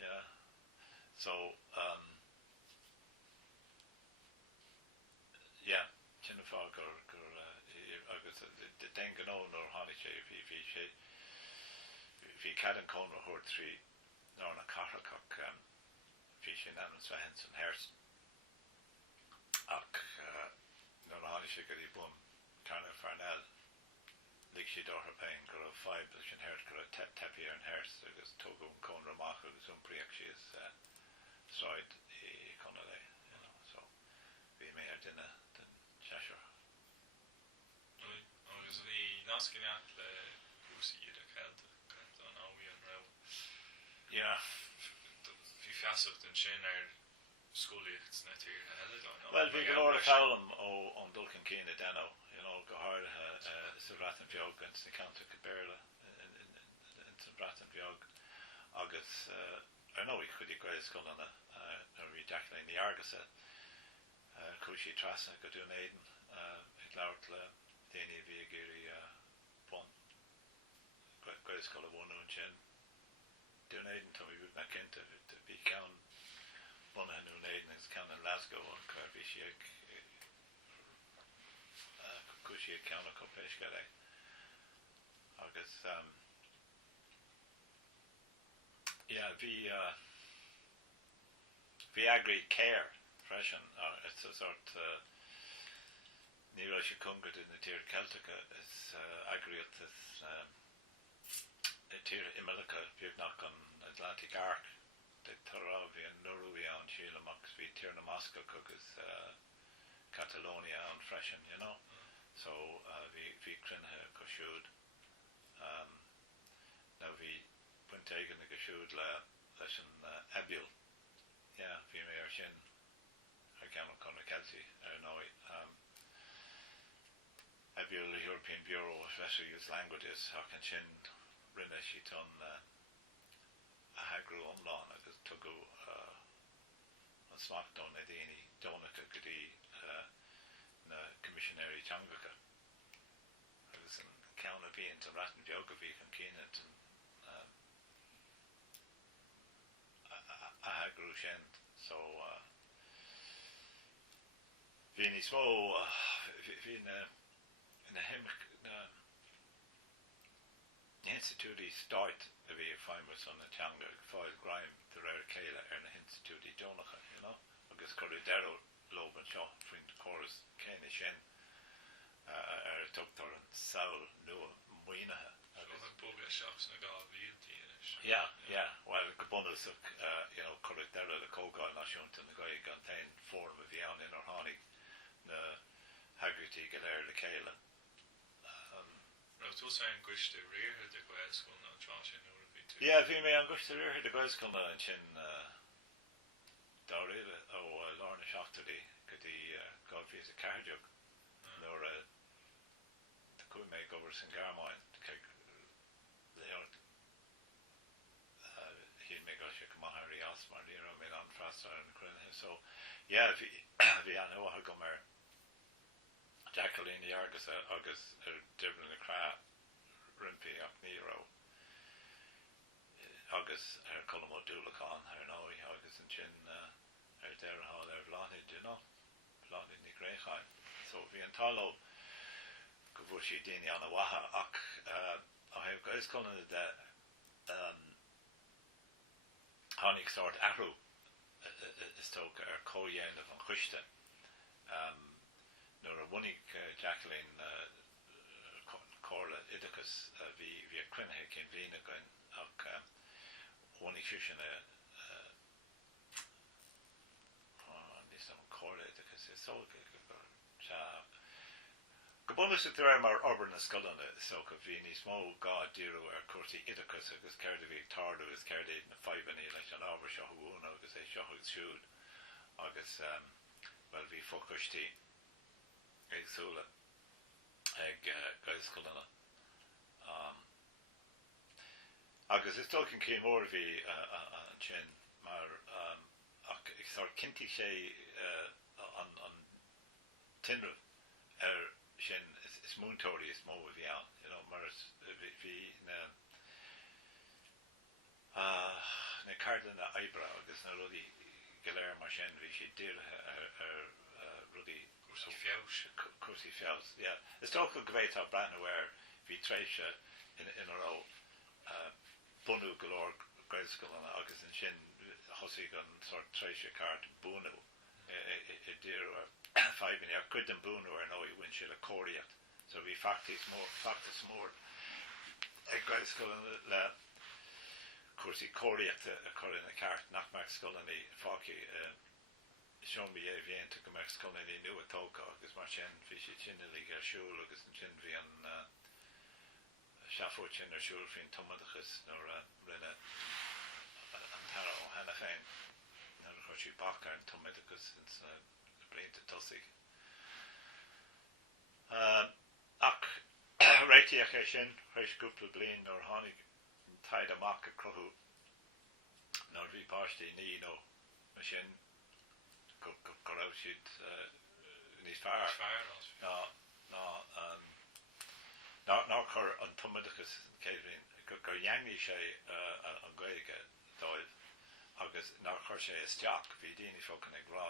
Yeah. So yeah, sin fá gur agus de den ganó nor hánig sé hí cad an conra húir trí ná na carachach hí sin an svehin san hers ach nor hánig sé gur í bum carna farnell lig sé dor pein gur a 5 sin hers gur a tepi ar an hers agus tógum conra mach agus umpriach sí is sráid I conna lei, you know, so bhí mé ar dinne den Cheshire. Agus bhí nascinneach le cúsaí iad a ceilt an áí an rah. Yeah. Bhí feasacht an sin ar scolaíocht na tír na heile don. Well, bhí go leir a fálam ó an dulcan cíine denó, you know, go háirithe sa Brathan Bheog an sa County Caberla in sa Brathan Bheog agus ar nóí chudí gréiscoil anna ar bhí Jacqueline ní Argasa cúisí trasa go dún éiden ag labhart le déanaí bhí a géirí bun gréiscoil a bhunún sin dún éiden tá bhí na cinnte bhí ceann bunathe nún éiden agus ceann in Glasgow an chuir bhí si ag cúisí ag ceann a cupéis go é agus yeah, bhí agri care freisin it's a sort ní raibh sé cungad in na tír Celtica is agriad is tír imilicha bheagnach an Atlantic Arc de tarrá bhí an Norúí an síle amach bhí tír na Masca agus Catalonia an freisin, you know. So bhí crinthe go siúd now bhí buinte aigen go siúd leis an Abiel. Yeah, bhí mé ar sin ar ceann chun na Celtaí ar nói Abiel the European Bureau of Special Youth Languages ach an sin rinne si tún a hagrú omláin agus tugu an smachtón na daoine dónacha go dtí na commissionéirí teangacha agus an ceann a bhíonn an Brathan Bheog a bhí an cíine a hagrú sin so bhí ní smó bhí na himach na institutí start a bhí a fáimus an na teanga fáil graim de réir céile ar na institutí dónacha, you know, agus chuidir lob an seo faoin choras céine sin ar tugtar an saoil nua muoinethe agus bóga seachs na gá bhíaltí yeah, well go bunasach you know, chuidir deire le cógáil náisiúnta na gaig an tain form a bhí ann in ar tháinig na hagrití go léir le céile. Tú sé an gcuiste riarthe de gcuilscoil ná trá sin nuair a bhí tú. Yeah, bhí mé an gcuiste riarthe de gcuilscoil ná an sin dá réile ó Lárna Seachtaí go dtí gáilfís a cardeog nuair de chuid mé gobar san Garmáin léart hín mé go sé go maithirí as mar ní raibh mé an freastar an crunithe so yeah, bhí an óthe go mar Jacqueline ní Argasa agus ar Dublin na Crá rimpi ach ní raibh agus ar Colmó Dúlaán ar nói agus an sin ar deirtheáil ar bhláthid, you know, bhláthid ní gréáin. So bhí an taló go bhfuil sí daoine anna watha ach a heh go is conna de tháinig sort ahrú is tóca ar códhéanamh an chuiste nuair a bhunaigh Jacqueline córa idachas bhí a crunithe cén bhíonna goin ach bhunaigh siú sin níos an córa idachas is só go bonus at the mar urban na scolan so go bhí ní smó gá díú ar cuatí idachas agus ceir a bhí tarú is ceir na 5 leis an ábhar seo bhúna agus é seo siúd agus well bhí focustí agsúla ag gaiscoilena agus is tócin cí mór bhí an sin mar ach ag sár cinnti sé an tinru sin is múntóirí is mó a bhí an mar bhí na cardan na Ibra agus na rudí goléir mar sin bhí sé dírithe ar rudí cuasí fios. Is tó go gréit a breanhir hí tréise in a ró bunú golóir gaiscoilena agus an sin thosaigh an sort tréise cart bunú I dtír 5 ar chud an bunú ar nó I bhain siad a cóiríocht. So bhí factas mór ag gaiscoilena le cuasí cóiríochta a chur ina cart nach meach scoilena fáci Sean mi bhíon tu go meach scoilena nua atóga agus mar sin bhí sé tinnaí ar siúil agus an sin bhí an seafó sin ar siúil faoin tomadachas nó rinne an tara ó hena féin nar chuir sí bachar an tomadachas in blianta tosaigh. Ach réitiach é sin rééis cúpla bliain nó tháinig taid amach a cruthú nar bhí páistí ní nó sin go raibh siad níos fearr ná chur an tomadachas céimhrín go dheangní sé an Gaeilge dóibh agus ná chur sé isteach bhí daoine focan ag rá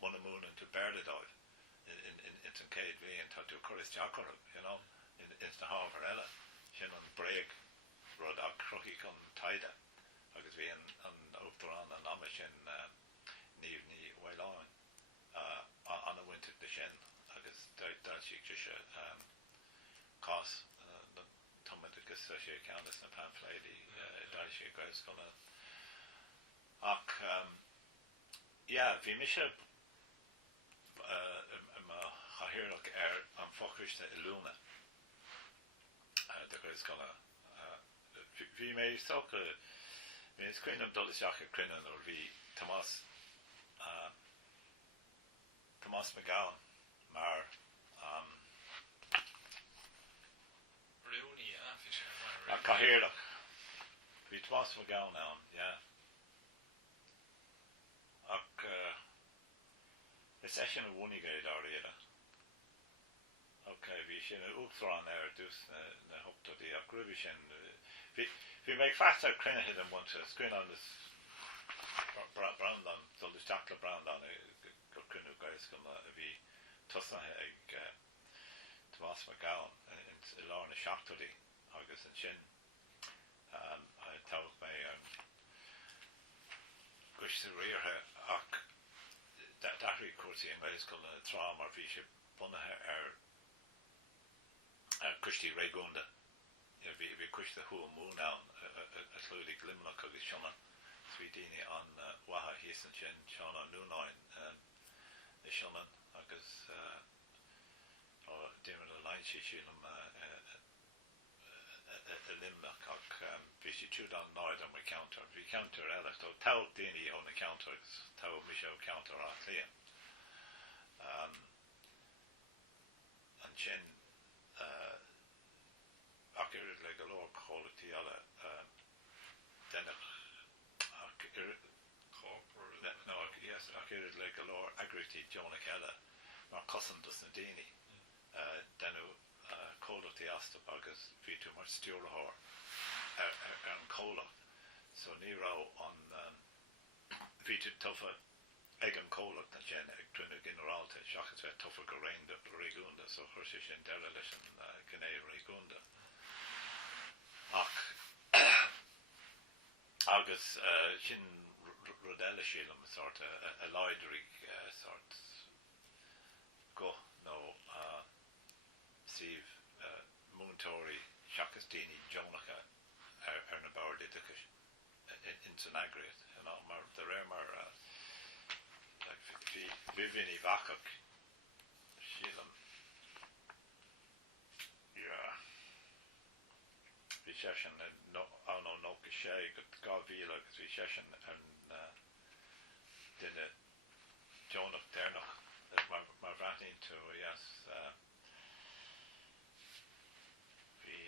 muna múna tú beirde dóibh in an céad bhíon tá tú chur isteach chum in na hábhar eile sin an breig rud ach cruchaí chun taide agus bhí an Uachtarán an ama sin níomh ní bhailáin an bhainte de sin agus dá si se cás na tomadachas sé ceannas na pamphléidí dá sé gaiscoilena ach bhí mi se chahirirlach ar an fochriste I lúna de gaiscoilena bhí mé socha bhí is cuinnam dul isteach a crinnean ó bhí Tomás McGowan mar Rooney a chahirirlach bhí Tomás McGowan ann ach is é sin a bhúnigéid á réile bhí sin a Uachtarán ar dús na hoptadaí ach grúbhí sin bhí méid fast ar crinnehead an bhainte scrín is Brandon dul isteach le Brandon go crunnú gaiscoilena a bhí tosnathe ag Tomás McGowan I lár na seachtardaí agus an sin tábhacht mé guiste riorthe ach dachraí cuasaí an gaiscoilena trá mar bhí sé bunathe ar cuistí réigúnda bhí cuiste thuaim mún ann a tlúdaigh limnach agus seanna bhí daoine an watha híos an sin seán an núnáin I seanan agus déanamh le laintsí sílam a limnach ach bhí sé túd an náid an counter bhí counter eile tó tábh daoine ó na counter agus tábh mi sé counter á léan an sin ach irid le go leor cholachtí eile denach ach irid le go leor agrítí Jonach eile mar cosam dus na daoine denú cholachtí astap agus bhí tú mar stiúrthóir ar an cholacht so ní rá an bhí tú tufa ag an cholacht na sin ag trúna generarálte seachas bheith tufa go réinde réigúnda so chuir sé sin deire leis an gnéomh réigúnda ach agus sin rud eile sílam sort a leidirig sort go nó Steve múntóirí seachas daoine Jonacha ar na báir ditachas in san agriad mar de réir mar bhí vinní bhacach sílam day go bhíl agus bhí sesin an duine Jonach dénach mar bhreathnaíonn tú yes bhí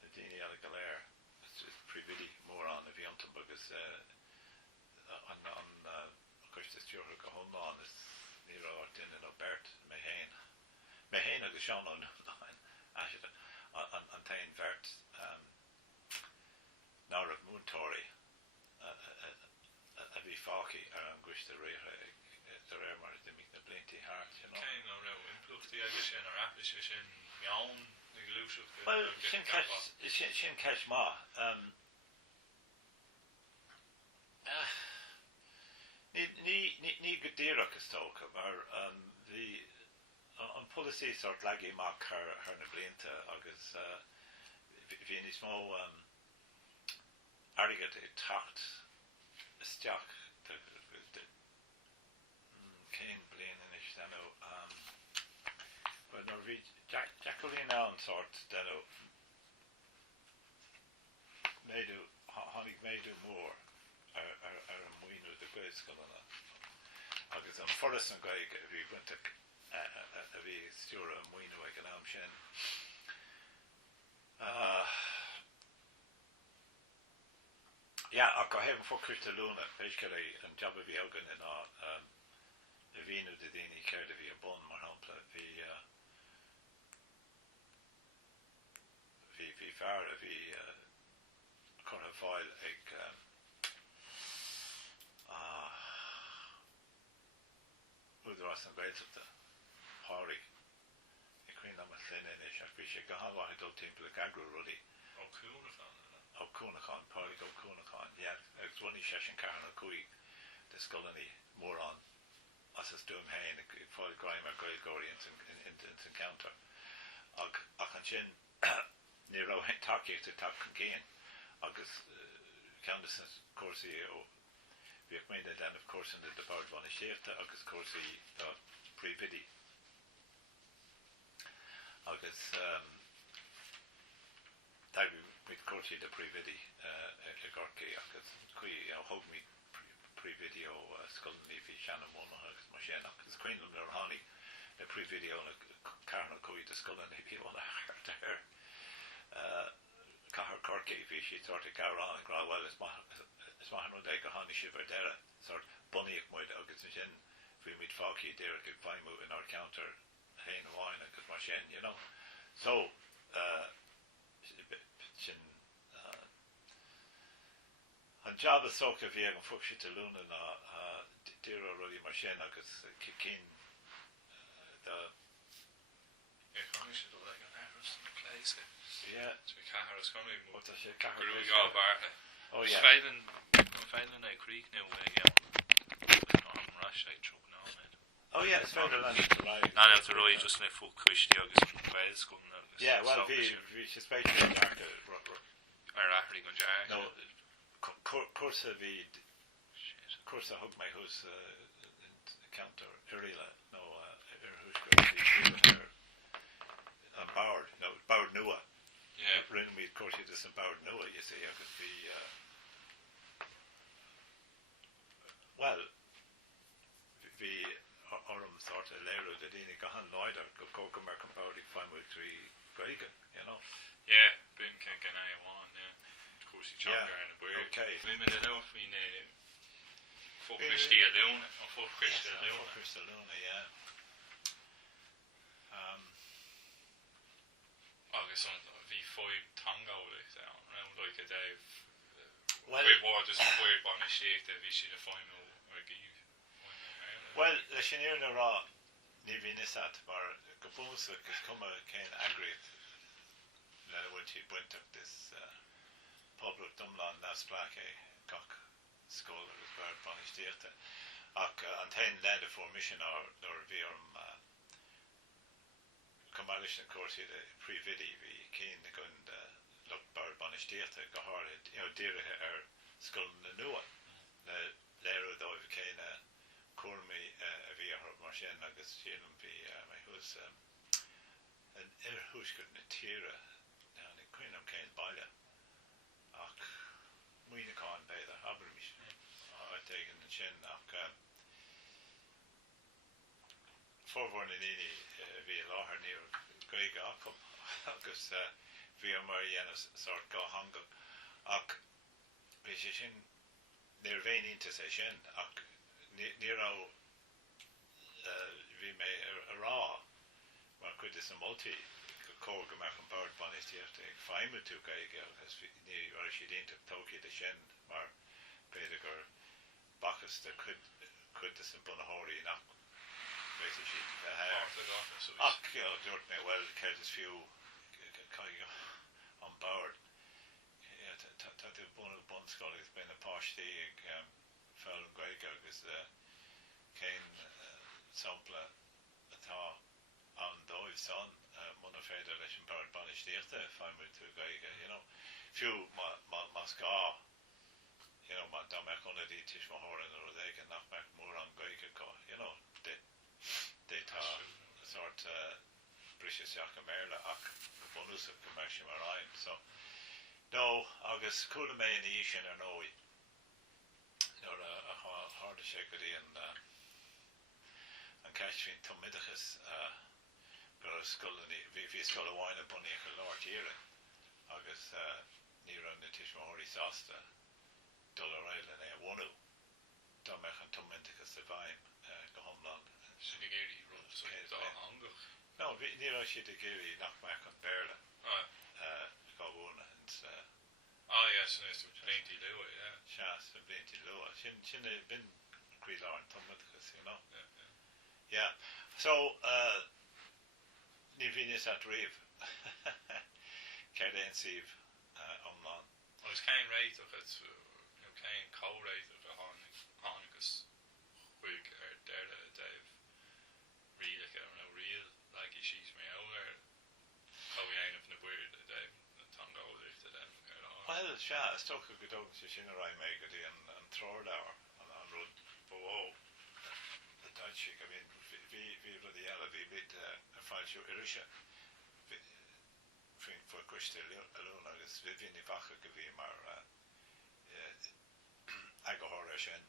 na daoine eile go léir príomhidí mór an a bhí antam agus an chuiste stúrtha go thomláin is ní rá duine nó bert mé héin agus seán an tain bert náir a múntóirí a bhí fáci ar an gcuiste réithe ar mar dimig na bliantí thart Céim nó raibh impluchtaí aige sin ar apise sin meán na glúiseach well sin ceis má ní go díreach is tócha mar bhí an policy sort leagaí mac ar na blianta agus bhí ní smó airgad é tacht isteach cén blian inis denó nó bhí Jacqueline an sort denó tháinig méadú mór ar an muoinú de gcuiscoilena agus an forras an gaig a bhí buinte a bhí stúra an muoinú ag an am sin ach go hebh focrúta lúna féisce an job a bhí agan in a bhíú de daoine céir a bhí a bun mar hampla bhí fear a bhí chun a bháil ag údarás an gréilteachta páirí i cuioine am a tlinn is ach bhí sé go hábhaithe dul timppla agrú rudaí ó Cúnachán páirí ó Cúnachán agus bhaí sé sin cairna chuig de scoilení mór an as is dúm hain fáil graim ar gailgóirí in san counter ach an sin ní rá takeíocht a tap an céin agus ceantas an cuasaí ó bhíoh méide den of course in de Bord van Séirte agus cuasaí príomhidí agus mit cuasaí de príomhidí i Gorcaí agus chuí thug mí príomhidí ó scoilní bhí seanna móna agus mar sin agus cuinnm ar tháinig na príomhidí na carna chuí de scoilní bhí bhna ar cahar Corcaí bhí si tarta carrán an gráhfuil is maithan ag go tháinig sibh ar deire sort bunaíoch muid agus sin bhí míid fácií déire go bhaimú in our counter hain amháin agus mar sin so sin an job is socha bhí an fuchsite lúna ná díra ruí mar sin agus cin Feilen é Creek nu oh yeah, it's very nice to ride. Na to roi just na full cushti agus Wales go yeah, well vi suspect ar ahri go jar no cursa vi cursa hug my who's counter Irila no who's Boward no Boward Nua yeah ring me cursa this in Boward Nua you see I could be well vi orm sort of leir de dine gahan leider go coca mer comparative 5 Grega yeah bin can I want yeah of course you yeah in a bird okay women enough in for Christy alone or for Christy alone yeah August on V5 tango around like a day well we were just weird on a shake that we should have final or give well the sinir na ra ni vinisat mar gopósa gus cuma cén agrit le bhfuil tí buintach this public dumlan nas black gach scóil agus bar banistíochta ach an tain led a formation or bhí cumáis na cuasaí de príomhidí bhí cén na gon look bar banistíochta go háirid díirithe ar scoil na nua le léirú dóibh céine cuairmí a bhí mar sin agus sílam bhí mai hús an irthús go na tíre nig cuiinm céin baile fórhórna daoine bhí láthair níor gaige acham agus bhí mar dhéanamh sort go hanga ach bhí sé sin níor bhéonínta sé sin ach ní rá bhí mé a rá mar chuid is an moltúltaí cóir go meach an bord banistíocht ag feimime tú gaige agus ní ar sé dínta tóciad a sin mar beidir gur bachas de chud is an bunathirí nach beidir si ach dúirt mé well céir is fiú an bord tá tú bunscoil agus ben na páistí ag fel an gaige agus cén sampla atá an dóibh san muna féidir leis an bord banistíochta feimime tú gaige fiú má scá má dá meach chuna dí tiismóthórin ar ag nach meach mór an gaige có dé tá sort brise seach go méle ach go bunúsach go meach sem mar raim so no agus coolla mé in í sin ar nóí nuair a háda sé go dtí an ceist fin tumideachas gur bhí scoil amháin a bunaíoch go láirt éireann agus ní ran na tiismóthirí sásta dul a réile é bhhaú dá meach an tumideachas a bhaim go thomlan sin i géirí rud so dá hangach no ní ra siad a géirí nach meach an béle gá bhna sin is tú pléintí lua seas a bléintí lua sin é bin cuiilá an tumideachas so ní bhíine at riamh céir éon siomh omláin agus céin réiteach céin córéiteach a tháinig chuig ar deire Dave rialacha rial leigi síos mé óir chohéanamh na buir a Dave na tangáilte well se is tócha go dóg sé sin a raim mé go dtí an tródáir an rud bó a daitse go bhíon hí rudí eile bhí bit a fáilseú irise fin fu cuiste alún agus bhíon í facha go bhí mar agathir sin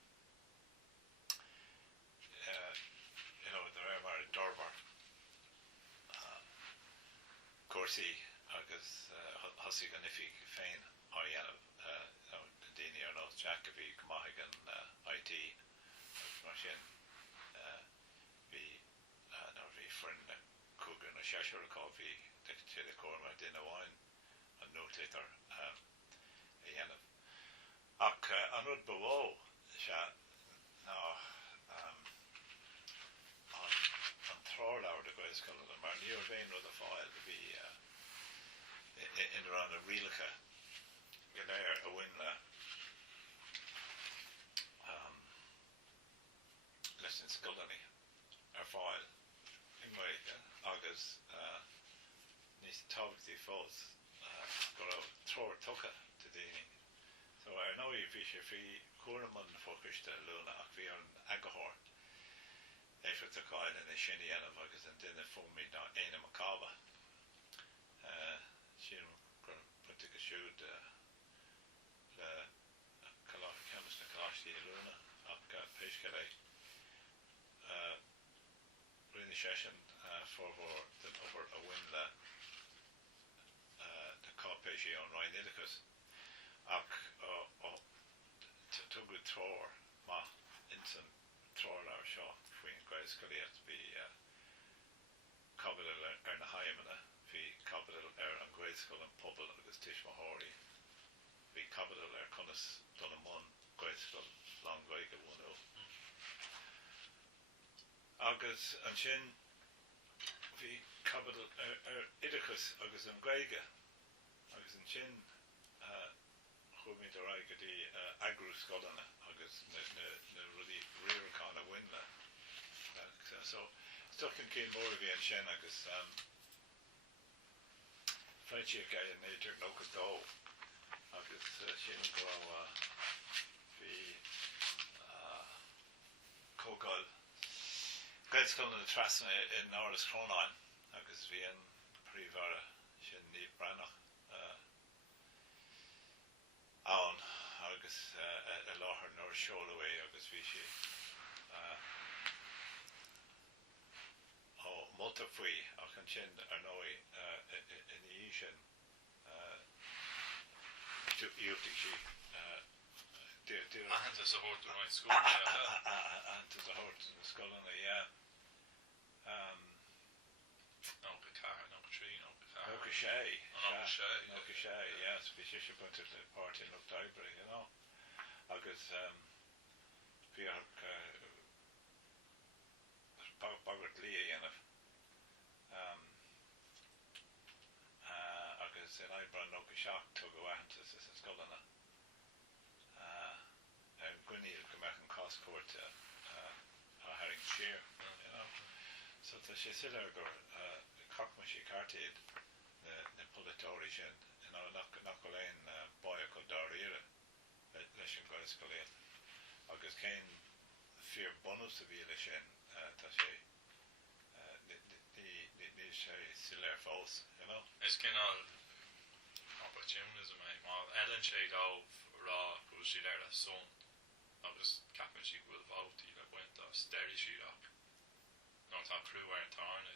de mar dorbar cuasaí agus thosaí gan ifig féin á dhéanamh daoine ar nó Jack a bhí go maithaigh an IT mar sin bhí frin na cúgan na seisiúrá bhí de cóirma duine bháin an nótétar a dhéanamh ach an rud bhó se ná an tráláir de goiscoil mar níor féin rud a fáil bhí inar an a rialacha go léir a bhain leis an scoilní ar fáil agus níos tábhachtí fós go raibh tróir tucha de daoine so ar nóí bhí sé fí chuairman fócuiste lúna ach bhí an agathir éifirtaáil in sin dhéanamh agus an duine fómí ná éana macába sin gur putte go siúd le chemas na cáistí lúna ach péisce é rinne sesin fórhór den over a bhain le na cápéisí an Rainéidechas ach tugad tróir má insan tróir seo faoin gcuiscoíocht bhí cabal ar na haimena bhí cabal ar an gcuiscoil an pobal agus tiismóthirí bhí cabal ar conas don amón gcuiscoil lang gaige bhhaú agus an sin bhí cabal ar Oideachas agus an gaige agus an sin chuimid ar go dtí agrú scolanna agus na rudí riarcáin a bhain le so stochn cén mór bhí an sin agus feitse ga an éidir nógus dó agus sin go bhí cógáil gaidescoil na trasna in áras chrónáin agus bhí an príomhhara sin níomh brannach ann agus a láthair nóir seola é agus bhí sé Bota fui ach an sin ar nói in í sin dúirtí si Ahananta sa hort yn oed sgwr. Anta a hort na scolanna, yeah. Nog y car, nog y tri, nog y car. Nog y sé. Nog y sé. Yes. Bhí sé bunta le party in October, you know. Agus bhí bagart lí a dhéanamh. Agus in Ibran nog y seach tug a wahananta sa scolanna. Gwynniad go meach an coscóirte a haring siar, you know. So tá sé silar gur cachma sí cartaid na polatóirí sin, you know, nach go léin bóia go dáíire leis an gcuiliscoléad. Agus cén fíor bonus a bhí lei sin, tá sé ní sé silar fós, you know. Is gynnal opportunism, Ellen sé dáh rá bhúil si leir a son. Agus capan si bhfuil bháiltaí le buint a steirí siach. Ná tá crú ar an tarna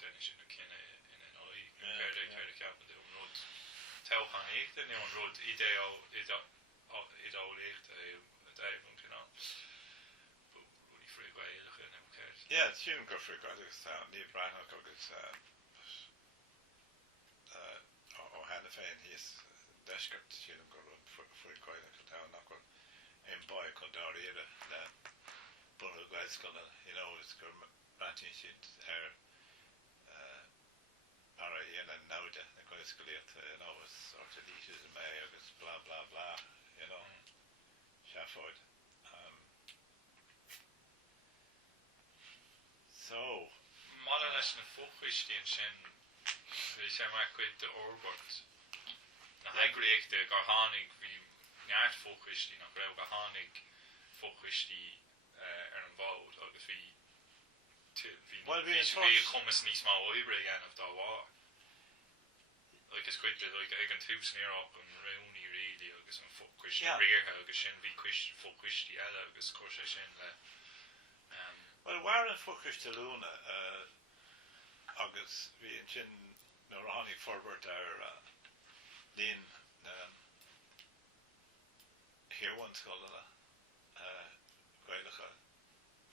déine sin na cinenne in an oí. Céir capan de an rud teochan éachta, ní an rud idáléachta a daibhn cinál. Rúdí fríghailach in am céir. Yeah, sin go fríghailach agus ní brathach agus ó hena féin híos deisgart sin go fríghailach a tá nach in boy called Dariera le bunú gweilscoile, you know, is gur rantin siad para dhéana náide na gweilscoileacht, you know, is ortodísis mé agus bla bla bla, you know, seafóid. So Mala leis na fóchuistíon sin, bhí sé mar cuid de orbort. Na heagréachta gur tháinig bhí neart fóchuistí nach raibh go tháinig fóchuistí ar an bhád agus bhí chumas níos má oibre dhéanamh dá bhá. Is cuid ag an tús níorach an raúní réí agus an fóchuistí réirthe agus sin bhí fóchuistí eile agus chuir sé sin le. Well, war an fóchuiste lúna agus bhí an sin nó tháinig forbert ar líon Hirwan scoilena gaiilecha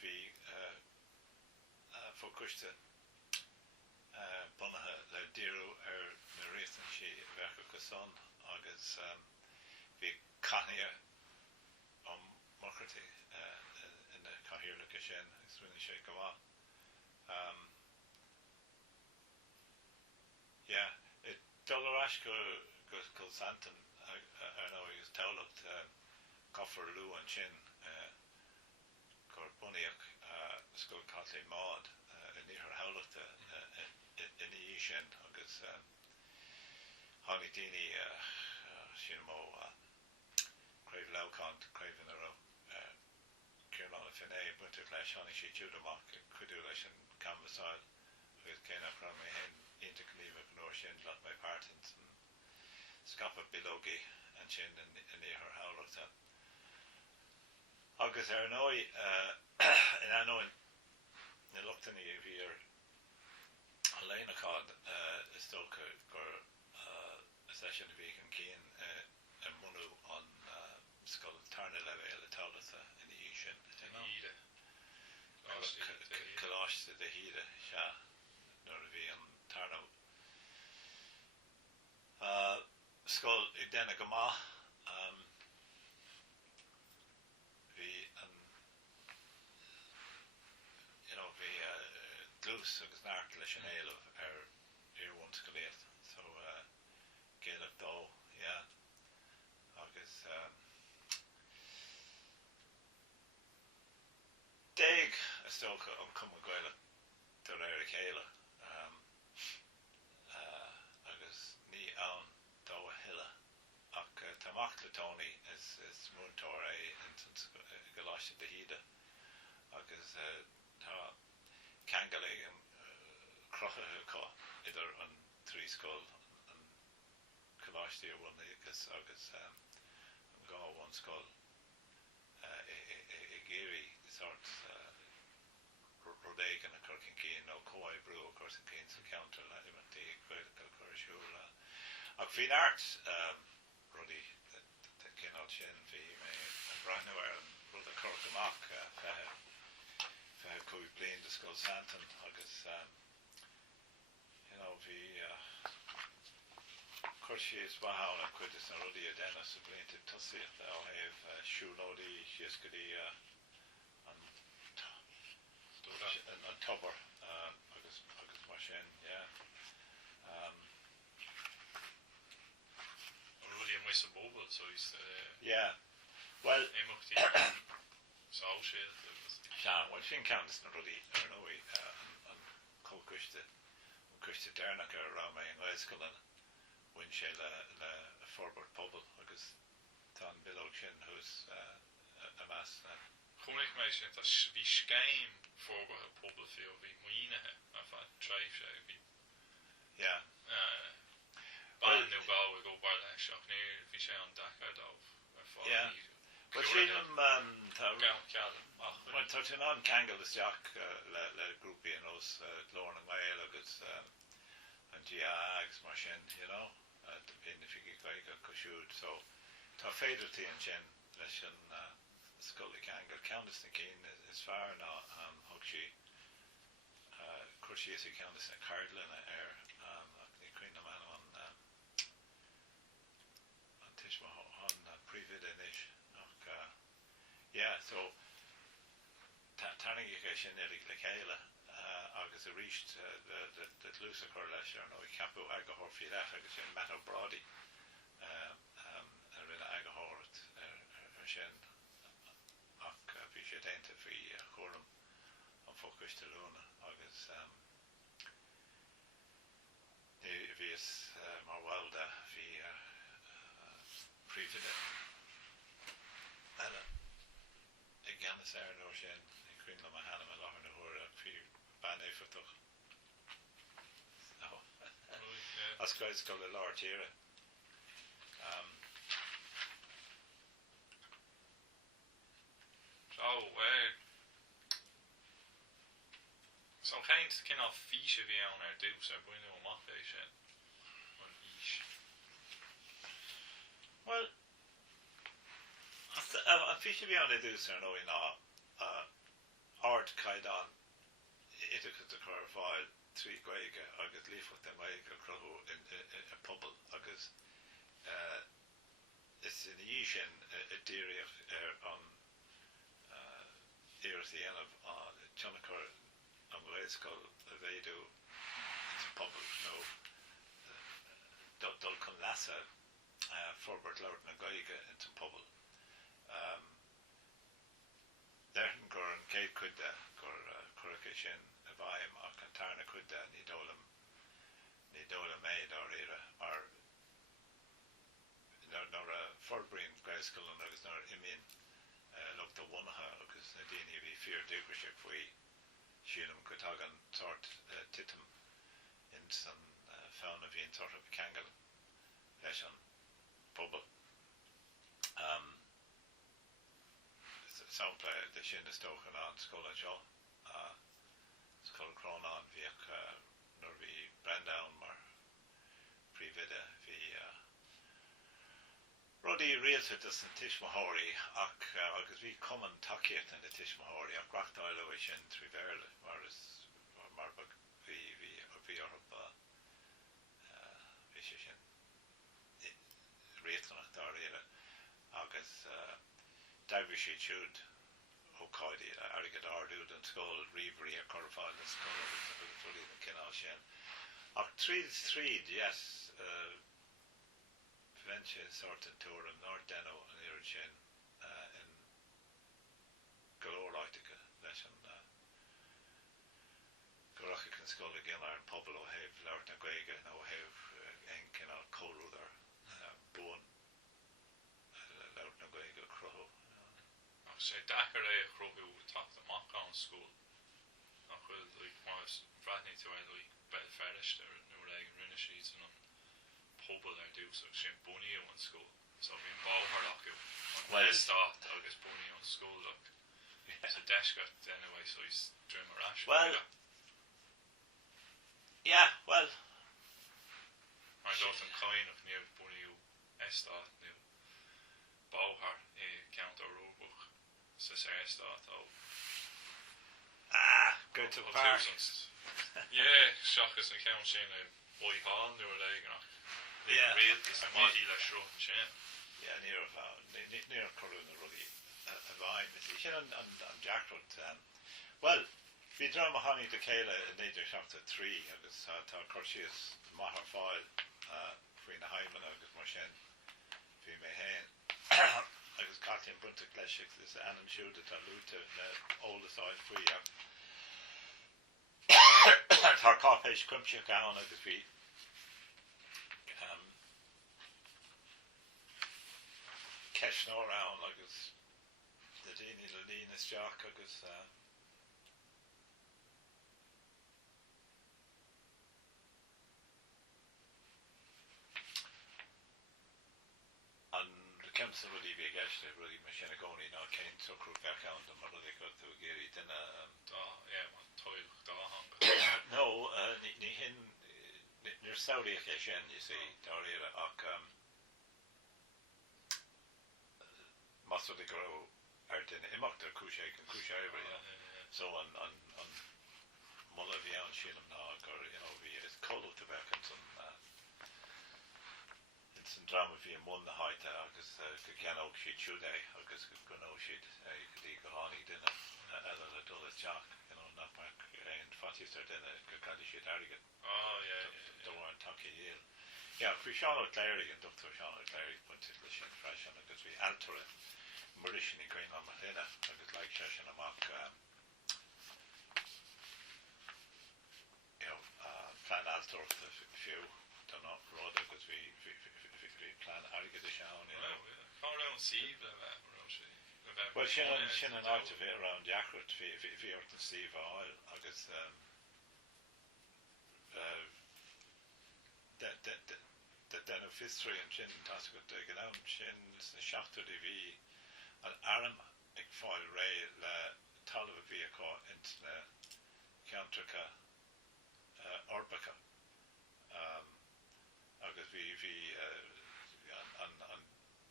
bhí fócuiste bunathe le díreú ar na réastan sí bhecha go son agus bhí caithne an marchartaí in na cathaoirleacha sin agus rinne sé go bhaith. Yeah, it dul ar ais go santan ar nó agus teolacht Goffer Lou an sin gur buíoch scoil catlí mád in níor heolachta in í sin agus tháinig daoine sin mó craobh leáint craobhann ar Ciarán finné buinte leis tháinig sé dúdamach chuidú leis an canvasáil agus cé nach ra mé hen intaníomh an nóir sin le mé pártins an scapa bilógi an sin in níor heolachta. Agus ar nói in anóin na luchtaní a bhí ar a léanachád is tócha gur is leis an bhí an cían an munú an scoil tarna le bhéile tálacha in í sin. Coláiste de híide se nuair a bhí an tarna. Scoil ag déna go maith glús agus náart leis an éileh ar iarhain scoileacht, so géadach dó, yeah, agus déag is tócha an cuma gaile do réir a chéile agus ní ann dó a hiile ach tamach le Tony is múntóir go láiste de híide agus tá Kangalé an crochathe có idir an trí scoil an coláistí ar bhna agus an gáháin scoil i géirí sort rodégan a chucin cín Kawhi Brew, of course, in Keynes County, the critical Corshula. Fin art, Ruddy, the Kinal Chin, Brian Noel, Rudder Corkamak, Coy Blaine, the Skull Santon, August, Corsies Bahal and Quiddis and Ruddy Dennis, a Blaine to Tussie, they'll have Shulodi, Shiskadi, and Tubber, August Mashin, yeah. Rudy and Wissa Boble, so he's yeah. Well, Saul Shield. Well, Shin Countess and Ruddy, and Colcushta, Dernaca around me in Wescullen, Winshell, Forbert Pubble, because Tom Billow Chin, who's a mass. Communic mij zegt dat wie schijn voor het Pubble wie Moine, enfin, Trife, wie. Ja. Bal nu bouw ik op bal en schak nu wie zijn aan dak uit of. Ja. Wat zie je hem? Want tot een aan Kangle is Jack le groepje in ons Lorne Mail agus and Giags machine, in if you get like a shoot so to fader to and Jen lesson Scully Kangle Countess the Keen is far now Huxi Crushy is a Countess and Cardlin air the Queen of Man on Tishma on Previd Inish yeah so Tarning Education Eric Lekela agus a reached the loose correlation no capo agahor fi that agus in Matt O'Brody rinne agahor sin ach fi sé dénta fi chom an focus to Luna agus vís mar wilda fi prefide gan is no sin Queen of Mahana Malachar na Hora fi ban éfatoch as guys called the Lord here so kind kin of fiche vi an er do so bu no ma on ish well a fiche vi an do so no in art kaidan it is the car file 3 goige agus leaf with the mic crow in a pubble agus it's in the Yishin a dairy on ears the end of Jonakar on the way called they do it's a pubble no Dulcon Lassa Forbert Lord na goige into pubble there go and Kate could go Corricashin Vayam or Cantarna could ni dolam made or era or nor a Forbrin Grayskull and there's nor Imin looked at one because Nadini we fear Dukership we Shunum Kutagan sort Titum in some found of in sort of Kangal Leshan Bubble sound play the Shin the Stoken on Skull and Shaw Skull Crown on Vic nor vi Brandown mar Previda vi Roddy realtor does in Tishmahori agus vi common takiet in the Tishmahori ach grachtailo is in Triverle Maris Marbug vi Europe Vishishin realtor nach Darila agus Davishi Chud Okaidi Arigadar Dude and Skull Reverie a Corfile and Skull fully the Kinal Shen ach 3 yes Venture sort of tour of North Deno and Irichin in Galoractica lesson Gorachican Skull again and Pablo have Lord Naguega now have Enkin or Colruther Bone Lord Naguega Crow say Dakar Crow talk the Mockdown school like was Bradney to like Belfast or no like Rinishes and Pubble I do so she Bonnie on school so we bow her lock well start August Bonnie on school look so Dash got anyway so he's doing a rash well Yeah, well, Mar dot an coinach níl buíú estát níl báhar count Roebuch sa sé estát ó go to the park. Yeah, seachas an count sin boiáil nuair léigenach. Yeah. Réaltas a maidí le seo sin. Yeah, near Corona really a vibe. Sin an Jackrod. Well, we drama honey de Kayla in Nature chapter 3 agus tá Corsius Mahar file Fina Hyman agus Marshen fi me hen agus Kathleen Brunta Gleshik is Anam Shuda ta Luta all the side free tá Carpage Cumchik down agus fi Kesh no around agus the Dini Lalinas Jack agus Kemsa really big actually really machine goni now came to crew back out and really got to Gary then toil hang. no ni hin near Saudi occasion you see Daria ak master de grow out in imak der kushake and kushaver so on Molavia and Shinam Nag or we is cold to back and some some drama fi won the height agus gan ook shit chude agus gano shit could go honey dinner a dollar jack not back and fatty start dinner kind of shit arrogant don't want talking yeah for Sean O'Cleary and Dr. Sean O'Cleary put it the shit fresh on because we alter it Mauritian green on my dinner agus like session a mock plan alter the few don't know road because we plan arrogant the show around Steve well Shin and out of it around Jackrod if you to Steve oil I guess that then of history and Shin task with taken out Shin the Shafter TV and Aram foil Ray la tal of a vehicle into the Countrica Orbica agus vi an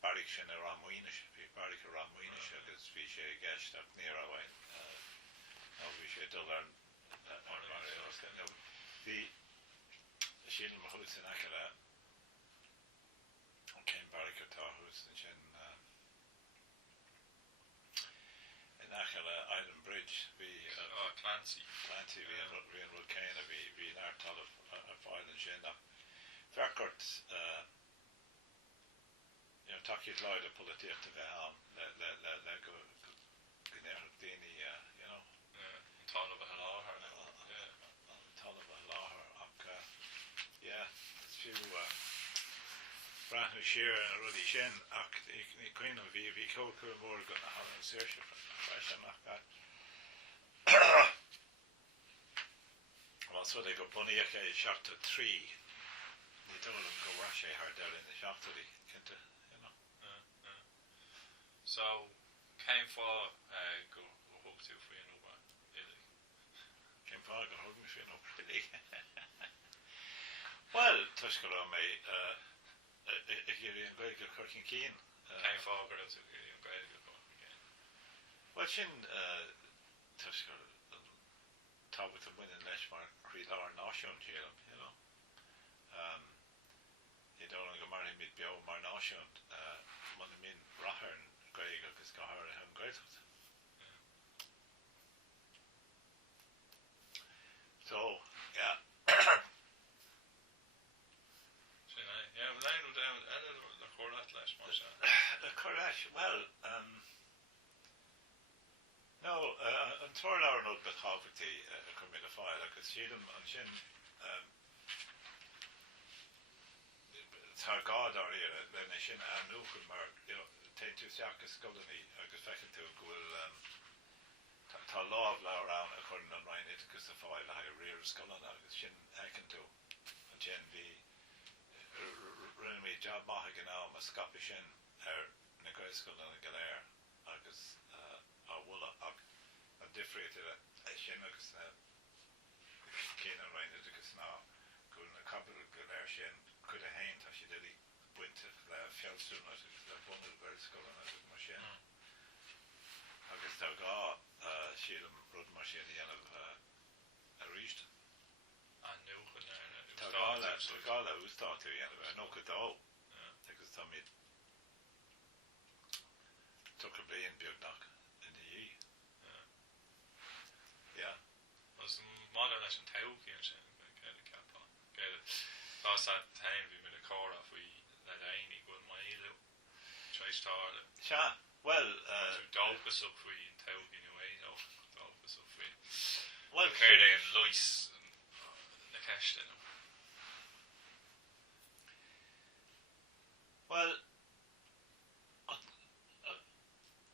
Barrick sin Ramoinish vi Barrick Ramoinish agus vi sé gest up near away vi sé to learn the sin mahus in akala came Barrick Tahus and sin in akala Island Bridge vi Clancy vi in Rulcana vi in our tal of Island sin Verkort Taki Lloyd a politiek te gaan le go dini tal of a halahar yeah it's few brand new sheer and really shin queen of vi coco Morgan a hall search fresh nach that well so they go bunny shot to 3 they told them go rush hard down in the shop to the so came for go hook to for over Italy came for go hook me over Italy well Tuskalo me if you're in great good cooking keen came for go to great good cooking well shin Tuskalo top with the winning Leshmark Creed or Nation you know you don't want to go marry mid bio mar Nation when I mean Rahern Greg agus go hard an great so yeah well no an tour hour not but poverty come in a file because she them and shin tá God ar le sin an nuchel mar te tú seachas scoilní agus fecinn tú gohfuil tá láh le ran a chun an rain agus a fáil le ha riir scolan agus sin ecinn tú an sin bhí rinne job maithe gan ná a scapi sin ar na gréiscoil an galéir agus á bhla ach an difriúte sin agus céan an rain agus ná Astro na bundle ver skolan na machine. Agus tá gá sílam rud machine dhéanamh a ríist. Tá gá le ústá tú dhéanamh nó go dó. Agus tá míid tucha blion beagnach in the dhí. Yeah. Was mála leis an taúcíonn sin céile ceapá. Tás a tain bhí me le córa faoi le daoine go maíú trístála. Sha, well, dálgus up faoi an taúcíonn nó dálgus up faoi. well, Céir é an luis na ceiste nó. well,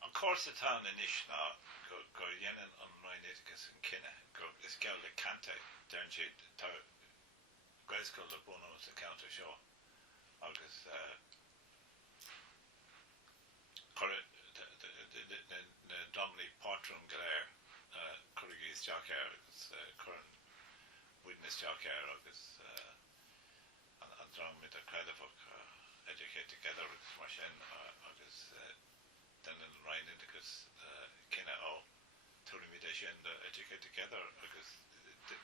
an cósa tá na níis ná go dhéanaan an roinéticus an cinenne go is ceall le cante dearn siad tá gweiscoil le bunós a counter seo agus na domlí patrum galéir chuigís teachar agus chuan witness teachar agus an dramid a creidefach educate together agus mar sin agus den an roinéticus cinenne ó tuaimid é sin de educate together agus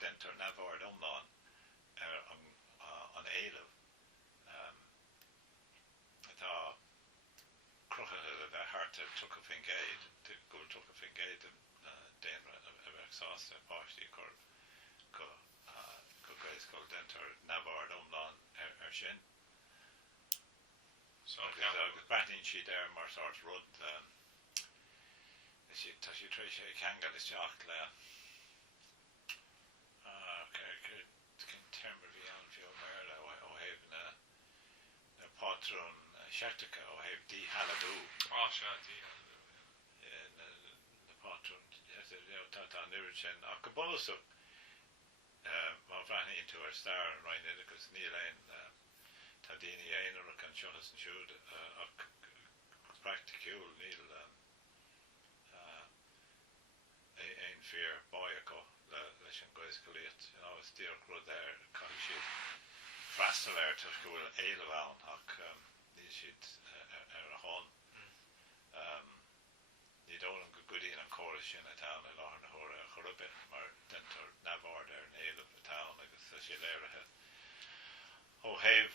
dentar nabhard omláin an éileh atá cruthathe a bheith harta tucha fingéid go tucha fingéid déanra a bheith sásta páistí chur go gréiscoil dentar nabhard omláin ar sin agus baithíonn siad ar mar sort rud tá si trééis sé cheangal is teach le cin termar bhí an fio mar le ó héh na pátrún seachtacha ó héh dí halladú Á se dí na pátrún tá nuiri sin ach go bolasú má bhreithníonn tú ar star an roiine agus níl éon tá daoine éonar an seonas an siúd ach practicúil níl éon fear báid acu leis an gcuiscoilíocht is tíoch rud ar cai siad freastal air tar go bhfuil éileamh ann ach níl siad ar a hán ní dólam go gcudaíonn an córas sin a tán i láthair na thóra a chorubbe mar dentar nabhard ar an éileamh a tán agus tá sé léirithe ó héh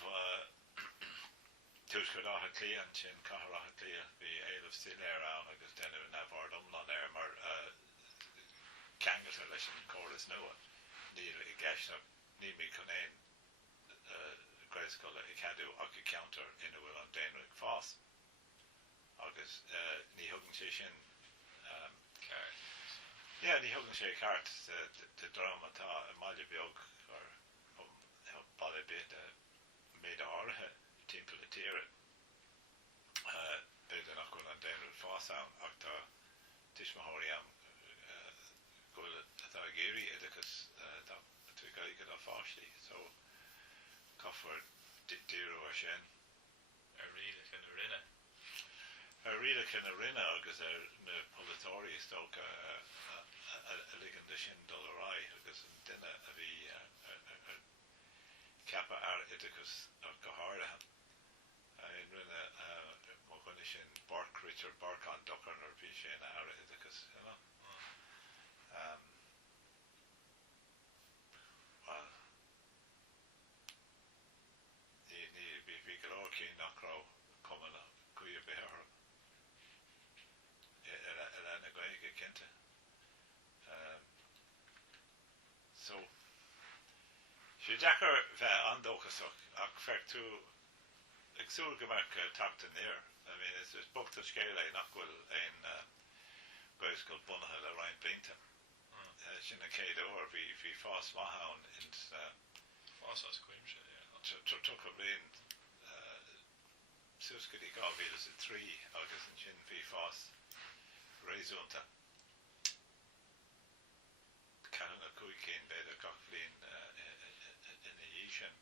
tús go rátha clíon sin cathrátha clíon bhí éileamh stiléir ann agus denú nabhard omlan air mar ceangailta leis an córas nua níl i gceisneach ní mí chun éon gréiscoile i ceadú ach i counter ina bhfuil an déanúigh fás agus ní thugann sé sin ní thugann sé ceart de dram atá i maiile beag ar baile bit méid áirithe timpeall a tíre beidir nach goil an déanúigh fás ann ach tá tuismathirí am goil atá géirí agus tú gaige a fáistí so caafar díú ar sin ar riadach in a rinne. Ar riadach in a rinne agus ar na polytóirí stocha a ligean de sin dul ará agus an duine a bhí ceappa ar idachas go háirithe in rinne má chuine sin Bark Richard Barkan dochan ar bhí sin ar idachas well bhí go leor cí nachrá cumana cuia bheith na gaige cinnte so sé dechar bheith andóchasach ach fear tú ag súil go bheith tapta níor is buchtta scéile nach bhfuil éon gcuiscoil bunathe le roinn blianta sin na céad uair bhí fás maithán Fás as cuimse tucha blion suascaidí 2003 agus an sin bhí fás réasúnta ceann a chuig cén beidir gach blion ina dhí sin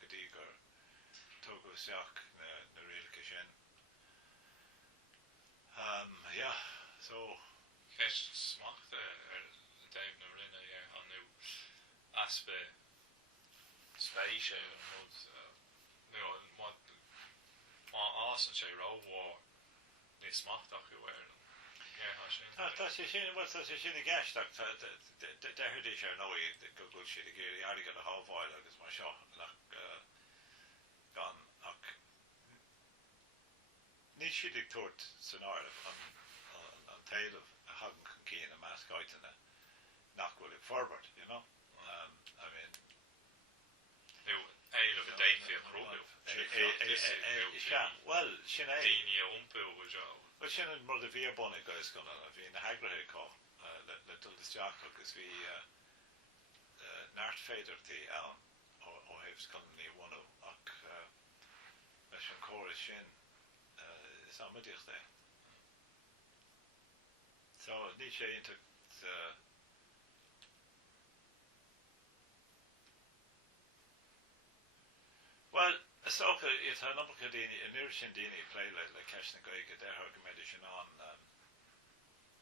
go dtí gur tógúisteach na rialcha sin so Ceist smacht ar daimh na rinne anú aspa spéise an mód Awesome sé ráhhar ní smachtach go bhhair Tá sé sin a gceisteach dehirdí sé nóí go gúil siad a géirí airigh a hábháil agus mar seo nach gan ach ní siad ag tuairt san áireamh an taobh a hagan chun cían a meascáitina nach bhfuil ag forbert, you know? I mean... Éile a déithí a chrúgah. Well, sin é. Daoine a umpú go deá. Well, sin an mrd a bhí a buna go is gona a bhí na hagrathe có le dulteteach agus bhí náirt féidirtaí ann ó hebh sconaí bhhaú ach leis an córas sin is amadíocht é. So ní sé intacht well, socha itá nócha daoine an nuair sin daoine lé le ceis na gaige déthir go méidir sin an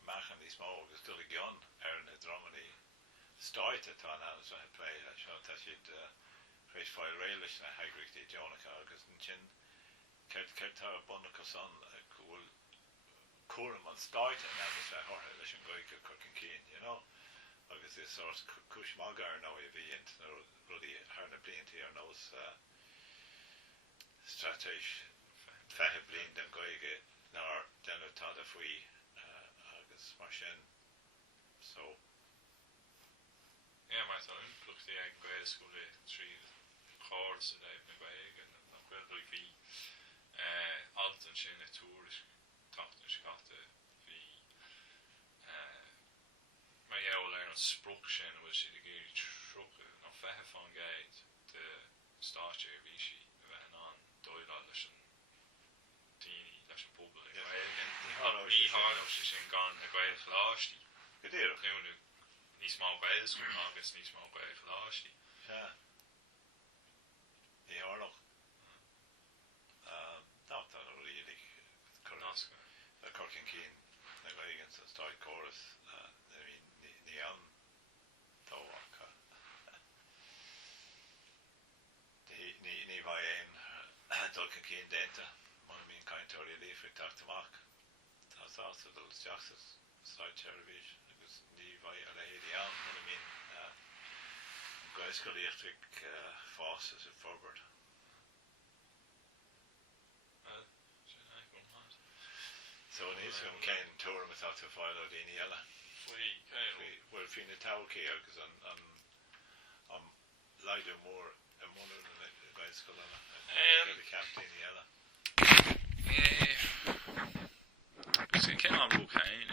mechan níos mó agus dul gionn ar na dromaní stáite tá an anas bheit lé le seo tá siad rééis fáil réiles na heagrichtaí Jonacha agus an sin ceirtá bunnacha san bhfuil cuaram an stáite an anas bheit thortha leis an gaige chucin cín, you know? Agus is sort cúis mágar nó a bhí int nó rudí thna blianttí ar nós stratéis fethe blian den gaige nar denna tá a faoi agus mar sin so mar tá impluchtaí ag gailscoile trí chóir sa léib na gaige nach bhfuil bhí altan sin a túris tachtan scata bhí mar dheall ar an spruch sin bhfuil siad a géirí trocha nó fethe fan gaid de státe bhí si dóilá leis an daoine leis an pobl i gaige ní hála sé sin gan na gail chláistí go dtíreach nuúna níos má gailscoil agus níos má gail chláistí ní hálach ná tá riadigh a corcin cín na gaigen san stáid córas ní an tóhacha ní bhaid éon dulcin cín dénta man míon caiintóirí lífrigh teachtamach tá sásta dul teachtas stáid teirvís agus ní bhaid a léhéadí an man míon gaiscoilíochtaigh fás is a forbert so níos gom cén túram atá tú fáil ó daoine eile bhfuil fin na taucaí agus an leidir mór a múnú na gaiscoil eile go ceap daoine eile Cén an bhúchain,